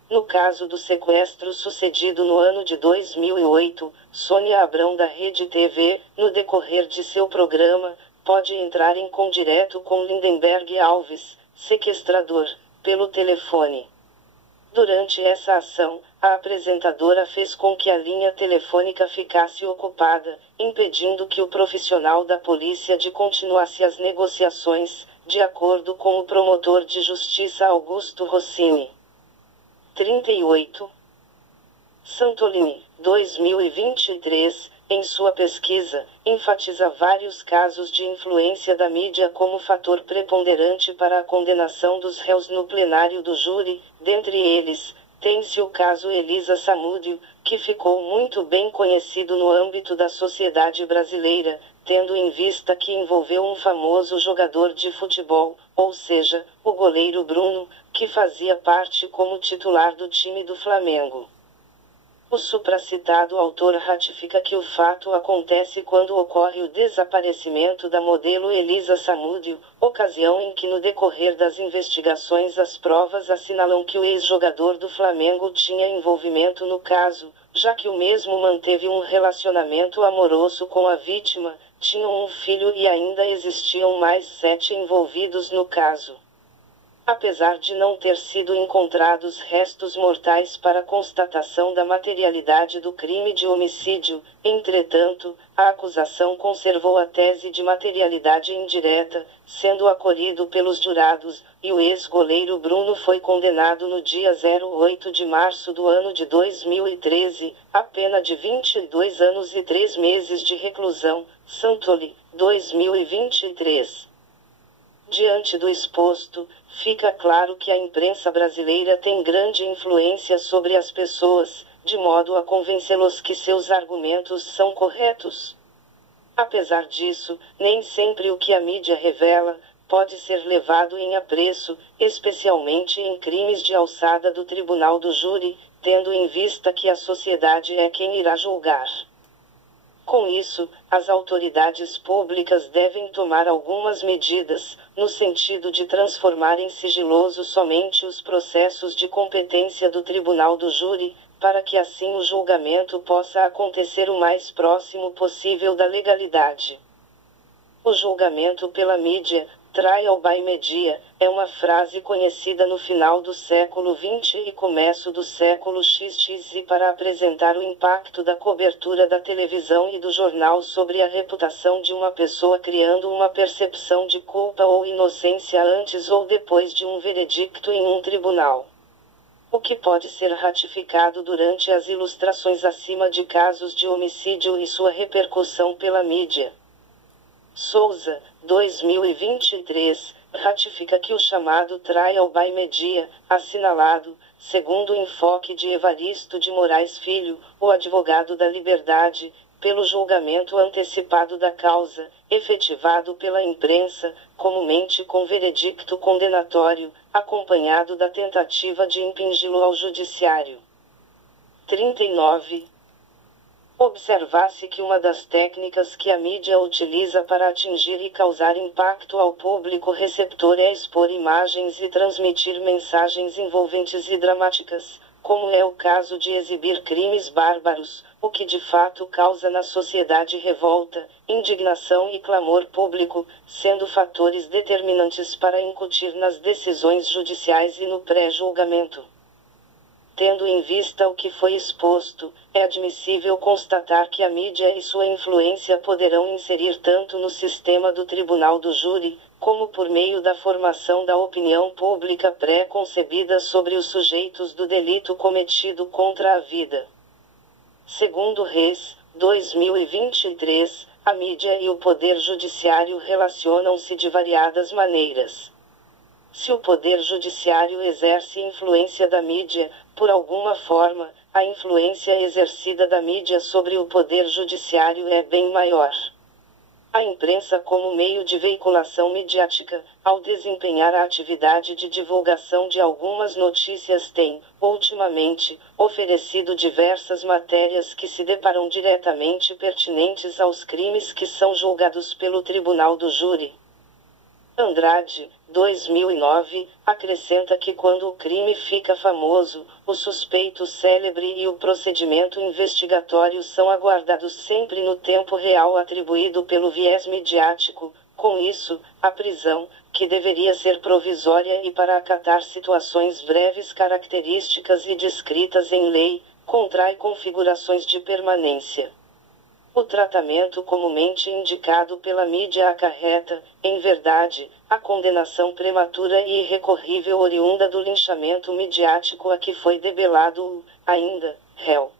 No caso do sequestro sucedido no ano de 2008, Sônia Abrão da Rede TV, no decorrer de seu programa, pode entrar em condireto com Lindenberg Alves, sequestrador, pelo telefone. Durante essa ação, a apresentadora fez com que a linha telefônica ficasse ocupada, impedindo que o profissional da polícia de continuasse as negociações, de acordo com o promotor de justiça Augusto Rossini. 38. Santolini, 2023, em sua pesquisa, enfatiza vários casos de influência da mídia como fator preponderante para a condenação dos réus no plenário do júri. Dentre eles, tem-se o caso Elisa Samúdio, que ficou muito bem conhecido no âmbito da sociedade brasileira, tendo em vista que envolveu um famoso jogador de futebol, ou seja, o goleiro Bruno, que fazia parte como titular do time do Flamengo. O supracitado autor ratifica que o fato acontece quando ocorre o desaparecimento da modelo Elisa Samúdio, ocasião em que no decorrer das investigações as provas assinalam que o ex-jogador do Flamengo tinha envolvimento no caso, já que o mesmo manteve um relacionamento amoroso com a vítima, tinham um filho e ainda existiam mais 7 envolvidos no caso. Apesar de não ter sido encontrados restos mortais para constatação da materialidade do crime de homicídio, entretanto, a acusação conservou a tese de materialidade indireta, sendo acolhido pelos jurados, e o ex-goleiro Bruno foi condenado no dia 8 de março do ano de 2013, a pena de 22 anos e 3 meses de reclusão, Santoli, 2023. Diante do exposto, fica claro que a imprensa brasileira tem grande influência sobre as pessoas, de modo a convencê-los que seus argumentos são corretos. Apesar disso, nem sempre o que a mídia revela pode ser levado em apreço, especialmente em crimes de alçada do tribunal do júri, tendo em vista que a sociedade é quem irá julgar. Com isso, as autoridades públicas devem tomar algumas medidas, no sentido de transformar em sigiloso somente os processos de competência do tribunal do júri, para que assim o julgamento possa acontecer o mais próximo possível da legalidade. O julgamento pela mídia, trial by media, é uma frase conhecida no final do século XX e começo do século XX para apresentar o impacto da cobertura da televisão e do jornal sobre a reputação de uma pessoa, criando uma percepção de culpa ou inocência antes ou depois de um veredicto em um tribunal. O que pode ser ratificado durante as ilustrações acima de casos de homicídio e sua repercussão pela mídia. Souza, 2023, ratifica que o chamado trial by media, assinalado, segundo o enfoque de Evaristo de Moraes Filho, o advogado da liberdade, pelo julgamento antecipado da causa, efetivado pela imprensa, comumente com veredicto condenatório, acompanhado da tentativa de impingi-lo ao judiciário. 39. Observar-se que uma das técnicas que a mídia utiliza para atingir e causar impacto ao público receptor é expor imagens e transmitir mensagens envolventes e dramáticas, como é o caso de exibir crimes bárbaros, o que de fato causa na sociedade revolta, indignação e clamor público, sendo fatores determinantes para incutir nas decisões judiciais e no pré-julgamento. Tendo em vista o que foi exposto, é admissível constatar que a mídia e sua influência poderão inserir tanto no sistema do tribunal do júri, como por meio da formação da opinião pública pré-concebida sobre os sujeitos do delito cometido contra a vida. Segundo Reis, 2023, a mídia e o poder judiciário relacionam-se de variadas maneiras. Se o poder judiciário exerce influência da mídia, por alguma forma, a influência exercida da mídia sobre o poder judiciário é bem maior. A imprensa, como meio de veiculação midiática, ao desempenhar a atividade de divulgação de algumas notícias tem, ultimamente, oferecido diversas matérias que se deparam diretamente pertinentes aos crimes que são julgados pelo tribunal do júri. Andrade, 2009, acrescenta que quando o crime fica famoso, o suspeito célebre e o procedimento investigatório são aguardados sempre no tempo real atribuído pelo viés midiático. Com isso, a prisão, que deveria ser provisória e para acatar situações breves características e descritas em lei, contrai configurações de permanência. O tratamento comumente indicado pela mídia acarreta, em verdade, a condenação prematura e irrecorrível oriunda do linchamento midiático a que foi debelado o, ainda, réu.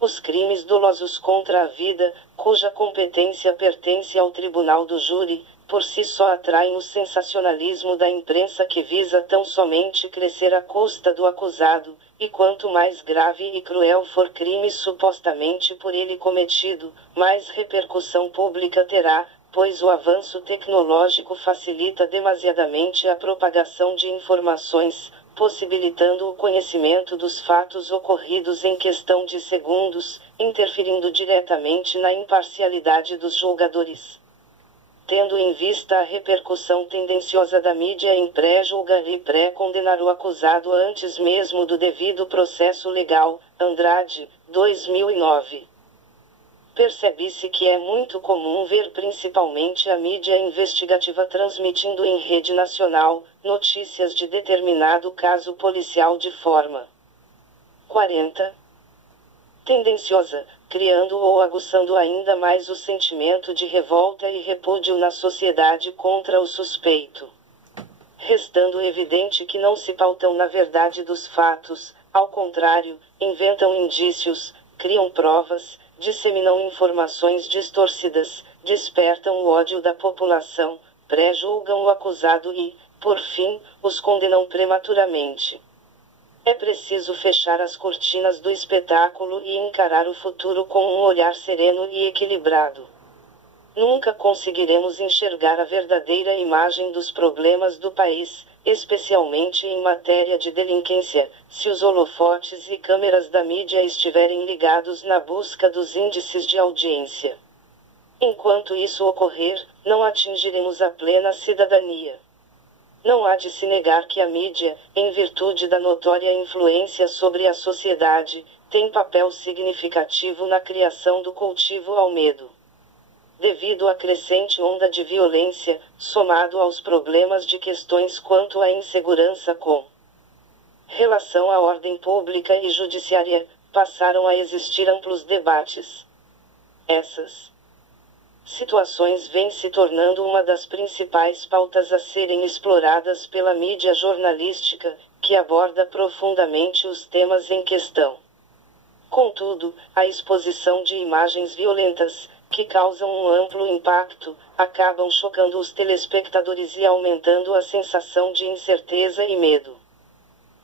Os crimes dolosos contra a vida, cuja competência pertence ao tribunal do júri, por si só atraem o sensacionalismo da imprensa que visa tão somente crescer à custa do acusado, e quanto mais grave e cruel for crime supostamente por ele cometido, mais repercussão pública terá, pois o avanço tecnológico facilita demasiadamente a propagação de informações, possibilitando o conhecimento dos fatos ocorridos em questão de segundos, interferindo diretamente na imparcialidade dos julgadores. Tendo em vista a repercussão tendenciosa da mídia em pré-julgar e pré-condenar o acusado antes mesmo do devido processo legal, Andrade, 2009. Percebe-se que é muito comum ver principalmente a mídia investigativa transmitindo em rede nacional notícias de determinado caso policial de forma 40. Tendenciosa, criando ou aguçando ainda mais o sentimento de revolta e repúdio na sociedade contra o suspeito. Restando evidente que não se pautam na verdade dos fatos, ao contrário, inventam indícios, criam provas, disseminam informações distorcidas, despertam o ódio da população, pré-julgam o acusado e, por fim, os condenam prematuramente. É preciso fechar as cortinas do espetáculo e encarar o futuro com um olhar sereno e equilibrado. Nunca conseguiremos enxergar a verdadeira imagem dos problemas do país, especialmente em matéria de delinquência, se os holofotes e câmeras da mídia estiverem ligados na busca dos índices de audiência. Enquanto isso ocorrer, não atingiremos a plena cidadania. Não há de se negar que a mídia, em virtude da notória influência sobre a sociedade, tem papel significativo na criação do cultivo ao medo. Devido à crescente onda de violência, somado aos problemas de questões quanto à insegurança com relação à ordem pública e judiciária, passaram a existir amplos debates. Essas situações vêm se tornando uma das principais pautas a serem exploradas pela mídia jornalística, que aborda profundamente os temas em questão. Contudo, a exposição de imagens violentas, que causam um amplo impacto, acabam chocando os telespectadores e aumentando a sensação de incerteza e medo.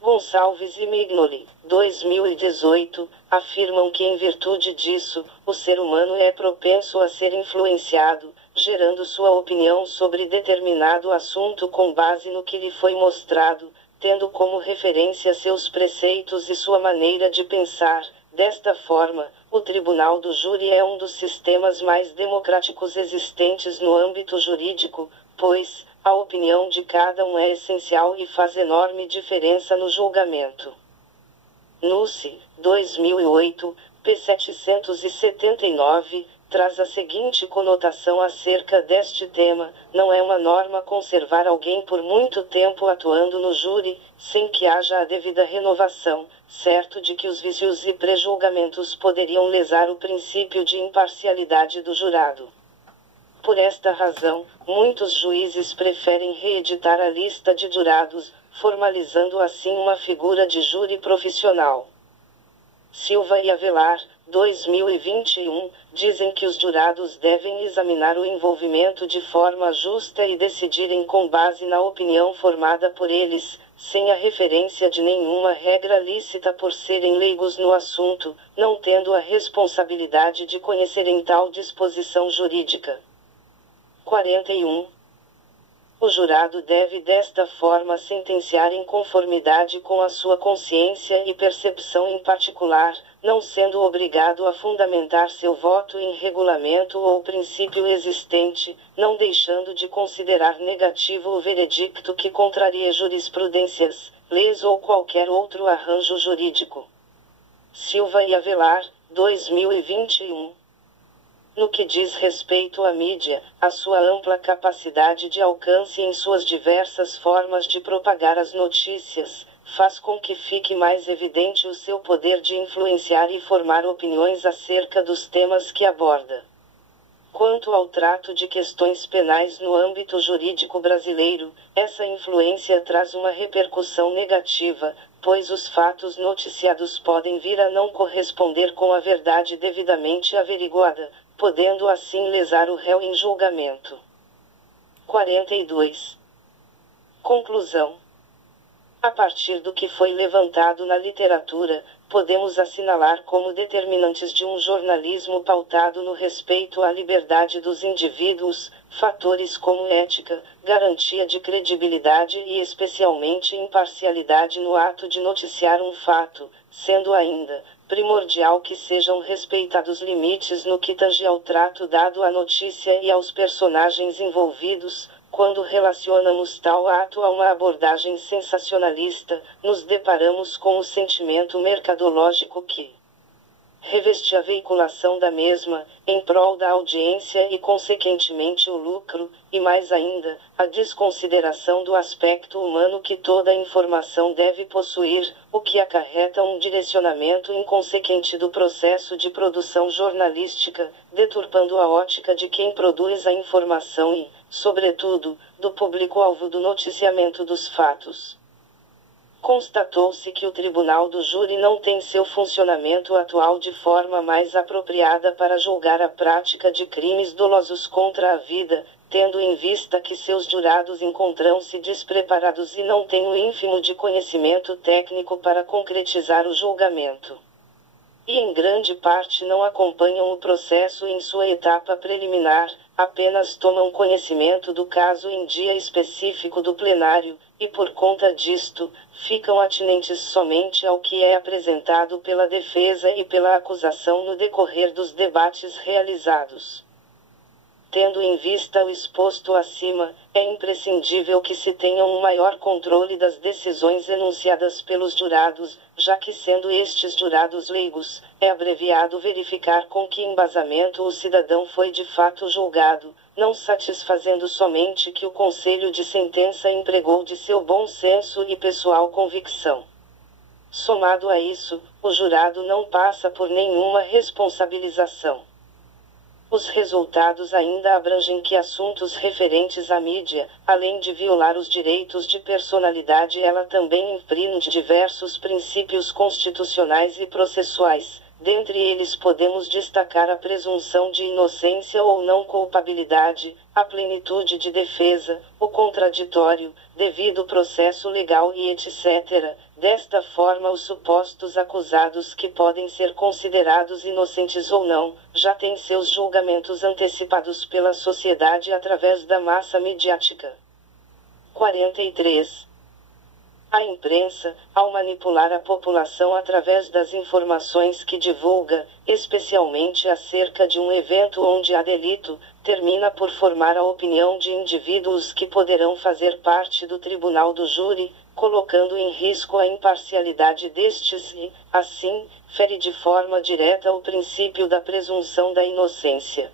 Gonçalves e Mignoli, 2018, afirmam que em virtude disso, o ser humano é propenso a ser influenciado, gerando sua opinião sobre determinado assunto com base no que lhe foi mostrado, tendo como referência seus preceitos e sua maneira de pensar. Desta forma, o tribunal do júri é um dos sistemas mais democráticos existentes no âmbito jurídico, pois a opinião de cada um é essencial e faz enorme diferença no julgamento. NUSE, 2008, p. 779, traz a seguinte conotação acerca deste tema: não é uma norma conservar alguém por muito tempo atuando no júri, sem que haja a devida renovação, certo de que os vícios e prejulgamentos poderiam lesar o princípio de imparcialidade do jurado. Por esta razão, muitos juízes preferem reeditar a lista de jurados, formalizando assim uma figura de júri profissional. Silva e Avelar, 2021, dizem que os jurados devem examinar o envolvimento de forma justa e decidirem com base na opinião formada por eles, sem a referência de nenhuma regra lícita por serem leigos no assunto, não tendo a responsabilidade de conhecerem tal disposição jurídica. 41. O jurado deve desta forma sentenciar em conformidade com a sua consciência e percepção em particular, não sendo obrigado a fundamentar seu voto em regulamento ou princípio existente, não deixando de considerar negativo o veredicto que contrarie jurisprudências, leis ou qualquer outro arranjo jurídico. Silva e Avelar, 2021. No que diz respeito à mídia, a sua ampla capacidade de alcance em suas diversas formas de propagar as notícias, faz com que fique mais evidente o seu poder de influenciar e formar opiniões acerca dos temas que aborda. Quanto ao trato de questões penais no âmbito jurídico brasileiro, essa influência traz uma repercussão negativa, pois os fatos noticiados podem vir a não corresponder com a verdade devidamente averiguada, podendo assim lesar o réu em julgamento. 42. Conclusão. A partir do que foi levantado na literatura, podemos assinalar como determinantes de um jornalismo pautado no respeito à liberdade dos indivíduos, fatores como ética, garantia de credibilidade e especialmente imparcialidade no ato de noticiar um fato, sendo ainda primordial que sejam respeitados limites no que tange ao trato dado à notícia e aos personagens envolvidos. Quando relacionamos tal ato a uma abordagem sensacionalista, nos deparamos com o sentimento mercadológico que reveste a veiculação da mesma, em prol da audiência e consequentemente o lucro, e mais ainda, a desconsideração do aspecto humano que toda informação deve possuir, o que acarreta um direcionamento inconsequente do processo de produção jornalística, deturpando a ótica de quem produz a informação e, sobretudo, do público-alvo do noticiamento dos fatos. Constatou-se que o tribunal do júri não tem seu funcionamento atual de forma mais apropriada para julgar a prática de crimes dolosos contra a vida, tendo em vista que seus jurados encontram-se despreparados e não têm o ínfimo de conhecimento técnico para concretizar o julgamento. E em grande parte não acompanham o processo em sua etapa preliminar, apenas tomam conhecimento do caso em dia específico do plenário, e por conta disto, ficam atinentes somente ao que é apresentado pela defesa e pela acusação no decorrer dos debates realizados. Tendo em vista o exposto acima, é imprescindível que se tenha um maior controle das decisões enunciadas pelos jurados, já que sendo estes jurados leigos, é abreviado verificar com que embasamento o cidadão foi de fato julgado, não satisfazendo somente que o conselho de sentença empregou de seu bom senso e pessoal convicção. Somado a isso, o jurado não passa por nenhuma responsabilização. Os resultados ainda abrangem que assuntos referentes à mídia, além de violar os direitos de personalidade, ela também infringe diversos princípios constitucionais e processuais. Dentre eles podemos destacar a presunção de inocência ou não culpabilidade, a plenitude de defesa, o contraditório, devido processo legal e etc. Desta forma, os supostos acusados, que podem ser considerados inocentes ou não, já têm seus julgamentos antecipados pela sociedade através da massa midiática. 43. A imprensa, ao manipular a população através das informações que divulga, especialmente acerca de um evento onde há delito, termina por formar a opinião de indivíduos que poderão fazer parte do tribunal do júri, colocando em risco a imparcialidade destes e, assim, fere de forma direta o princípio da presunção da inocência.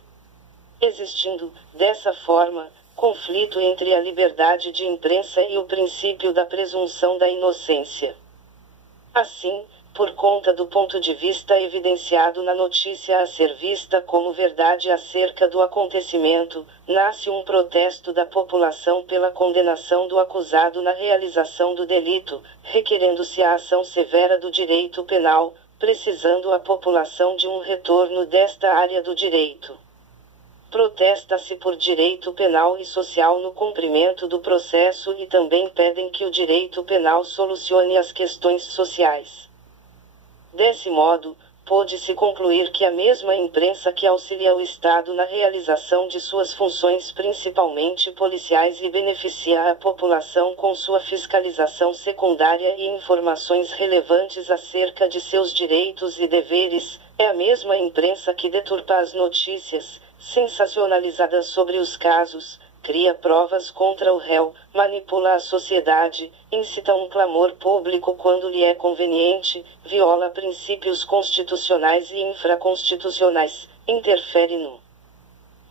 Existindo, dessa forma, conflito entre a liberdade de imprensa e o princípio da presunção da inocência. Assim, por conta do ponto de vista evidenciado na notícia a ser vista como verdade acerca do acontecimento, nasce um protesto da população pela condenação do acusado na realização do delito, requerendo-se a ação severa do direito penal, precisando a população de um retorno desta área do direito. Protesta-se por direito penal e social no cumprimento do processo e também pedem que o direito penal solucione as questões sociais. Desse modo, pôde-se concluir que a mesma imprensa que auxilia o Estado na realização de suas funções principalmente policiais e beneficia a população com sua fiscalização secundária e informações relevantes acerca de seus direitos e deveres, é a mesma imprensa que deturpa as notícias sensacionalizadas sobre os casos, cria provas contra o réu, manipula a sociedade, incita um clamor público quando lhe é conveniente, viola princípios constitucionais e infraconstitucionais, interfere no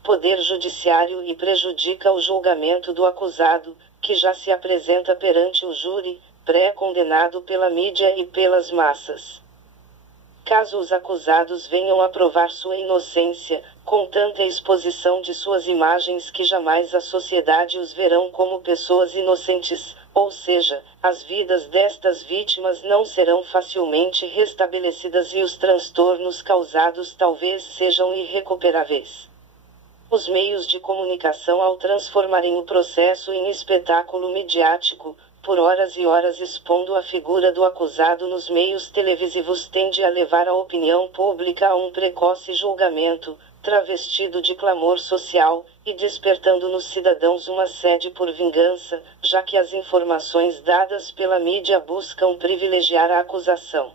poder judiciário e prejudica o julgamento do acusado, que já se apresenta perante o júri, pré-condenado pela mídia e pelas massas. Caso os acusados venham a provar sua inocência, com tanta exposição de suas imagens que jamais a sociedade os verão como pessoas inocentes, ou seja, as vidas destas vítimas não serão facilmente restabelecidas e os transtornos causados talvez sejam irrecuperáveis. Os meios de comunicação, ao transformarem o processo em espetáculo midiático, por horas e horas expondo a figura do acusado nos meios televisivos, tende a levar a opinião pública a um precoce julgamento, travestido de clamor social, e despertando nos cidadãos uma sede por vingança, já que as informações dadas pela mídia buscam privilegiar a acusação.